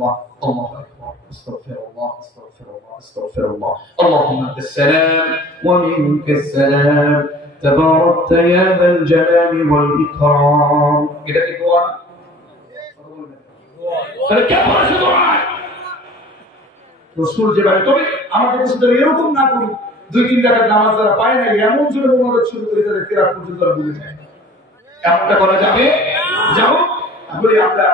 ওয়া রাহমাতুল্লাহ, আল্লাহু আকবার, আস্তাগফিরুল্লাহ, আস্তাগফিরুল্লাহ, আস্তাগফিরুল্লাহ, আল্লাহুম্মা আনতাস সালাম ওয়া মিনকাস সালাম তাবারাকতা ইয়া যাল জালালি ওয়াল ইকরাম। এটা কি দোয়া? তাহলে কে বলেছে দোয়া? রাসূল যেভাবে। তবে আমাদের দেশে তো এরকম না করি, দুই তিন রাকাত নামাজ যারা পায় না এমন জন্য মোনাজাত শুরু করে তাদের কিরাত পর্যন্ত ভুলে যায়। এমনটা করা যাবে? যাও তাহলে আমরা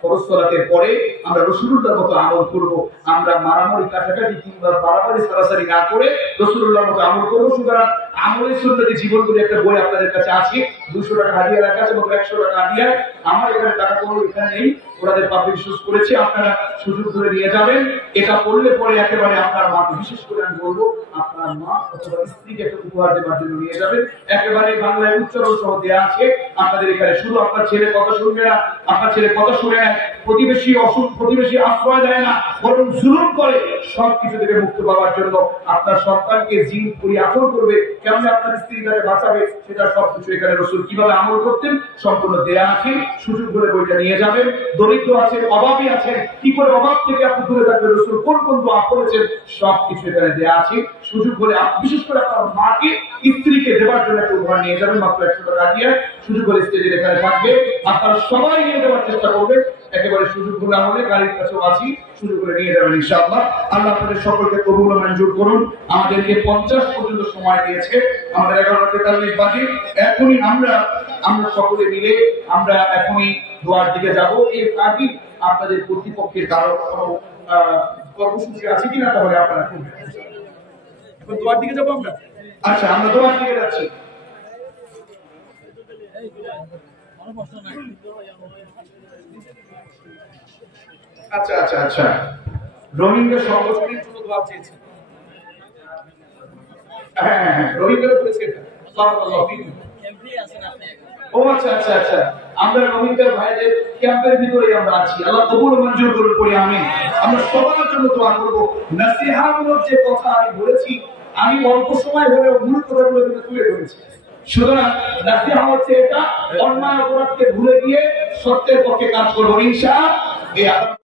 ফরজ সালাতের পরে আমরা রাসূলুল্লাহর মতো আমল করব। আমরা মারামারি কাটাকাটি কিংবা বাড়াবাড়ি সারাসারি না করে রাসূলুল্লাহর মতো আমল করব। সুতরাং আমলের সুন্নতি জীবন বলে একটা বই আপনাদের কাছে আছে, 200 টাকা হাদিয়া রাখা আছে এবং 100 টাকা হাদিয়া। আমার এখানে টাকা কোনো এখানে নেই, ওনাদের পাবলিক ইস্যুজ করেছে, আপনারা সুযোগ করে নিয়ে যাবেন। এটা পড়লে পরে একেবারে আপনার মা, বিশেষ করে আমি বলবো আপনার মা অথবা স্ত্রীকে একটা উপহার দেওয়ার জন্য নিয়ে যাবেন। একেবারে বাংলায় উচ্চারণ সহ দেওয়া আছে আপনাদের এখানে। শুধু আপনার ছেলে কথা শুনবে না, আপনার ছেলে কথা শুনে প্রতিবেশী প্রতিবেশী আশ্রয় দেয় না, বরং জুলুম করে। সবকিছু থেকে মুক্ত পাওয়ার জন্য আপনার সন্তানকে জিন করি আমল করবে, কেমন আপনার স্ত্রী তাকে বাঁচাবে, সেটা সবকিছু এখানে রাসূল কিভাবে আমল করতেন সম্পূর্ণ দেয়া আছে। সুযোগ করে বইটা নিয়ে যাবেন। দরিদ্র আছেন, অভাবী আছেন, কি করে অভাব থেকে আপনি দূরে থাকবেন, রাসূল কোন কোন দোয়া করেছেন সবকিছু এখানে দেয়া আছে। সুযোগ করে বিশেষ করে আপনার মাকে, স্ত্রীকে দেওয়ার জন্য একটা উপহার নিয়ে যাবেন, মাত্র 100 টাকা দিয়ে। সুযোগ করে স্টেজের এখানে থাকবে, আপনারা সবাই নিয়ে যাওয়ার চেষ্টা করবেন। একেবারে সুযোগ করে আমাদের গাড়ির কাছেও আছি, সুযোগ করে নিয়ে যাবেন ইনশাআল্লাহ। আল্লাহ আপনাদের সকলকে কবুল ও মঞ্জুর করুন। আমাদেরকে 50 পর্যন্ত সময় দিয়েছে, আমাদের 11:43 বাজে। এখনই আমরা সকলে মিলে আমরা এখনই দোয়ার দিকে যাব। এর আগে আপনাদের কর্তৃপক্ষের কারো কর্মসূচি আছে কিনা তাহলে আপনারা করবেন। এখন দোয়ার দিকে যাবো আমরা। আচ্ছা, আমরা দোয়ার দিকে যাচ্ছি। আচ্ছা আচ্ছা আচ্ছা, রোহিঙ্গা সংগঠনের জন্য দোয়া চেয়েছে। হ্যাঁ, রোহিঙ্গারা বলেছে এটা। ও আচ্ছা আচ্ছা আচ্ছা, আমরা রোহিঙ্গা ভাইদের ক্যাম্পের ভিতরে আমরা আছি। আল্লাহ কবুল ও মঞ্জুর করুন করি আমিন। আমরা সবার জন্য দোয়া করব। নসিহামূলক যে কথা আমি বলেছি, আমি অল্প সময় হলেও মূল কথাগুলো তুলে ধরেছি। সুতরাং নসিহা হচ্ছে এটা, অন্যায় অপরাধকে ভুলে গিয়ে সত্যের পক্ষে কাজ করবো ইনশাআল্লাহ।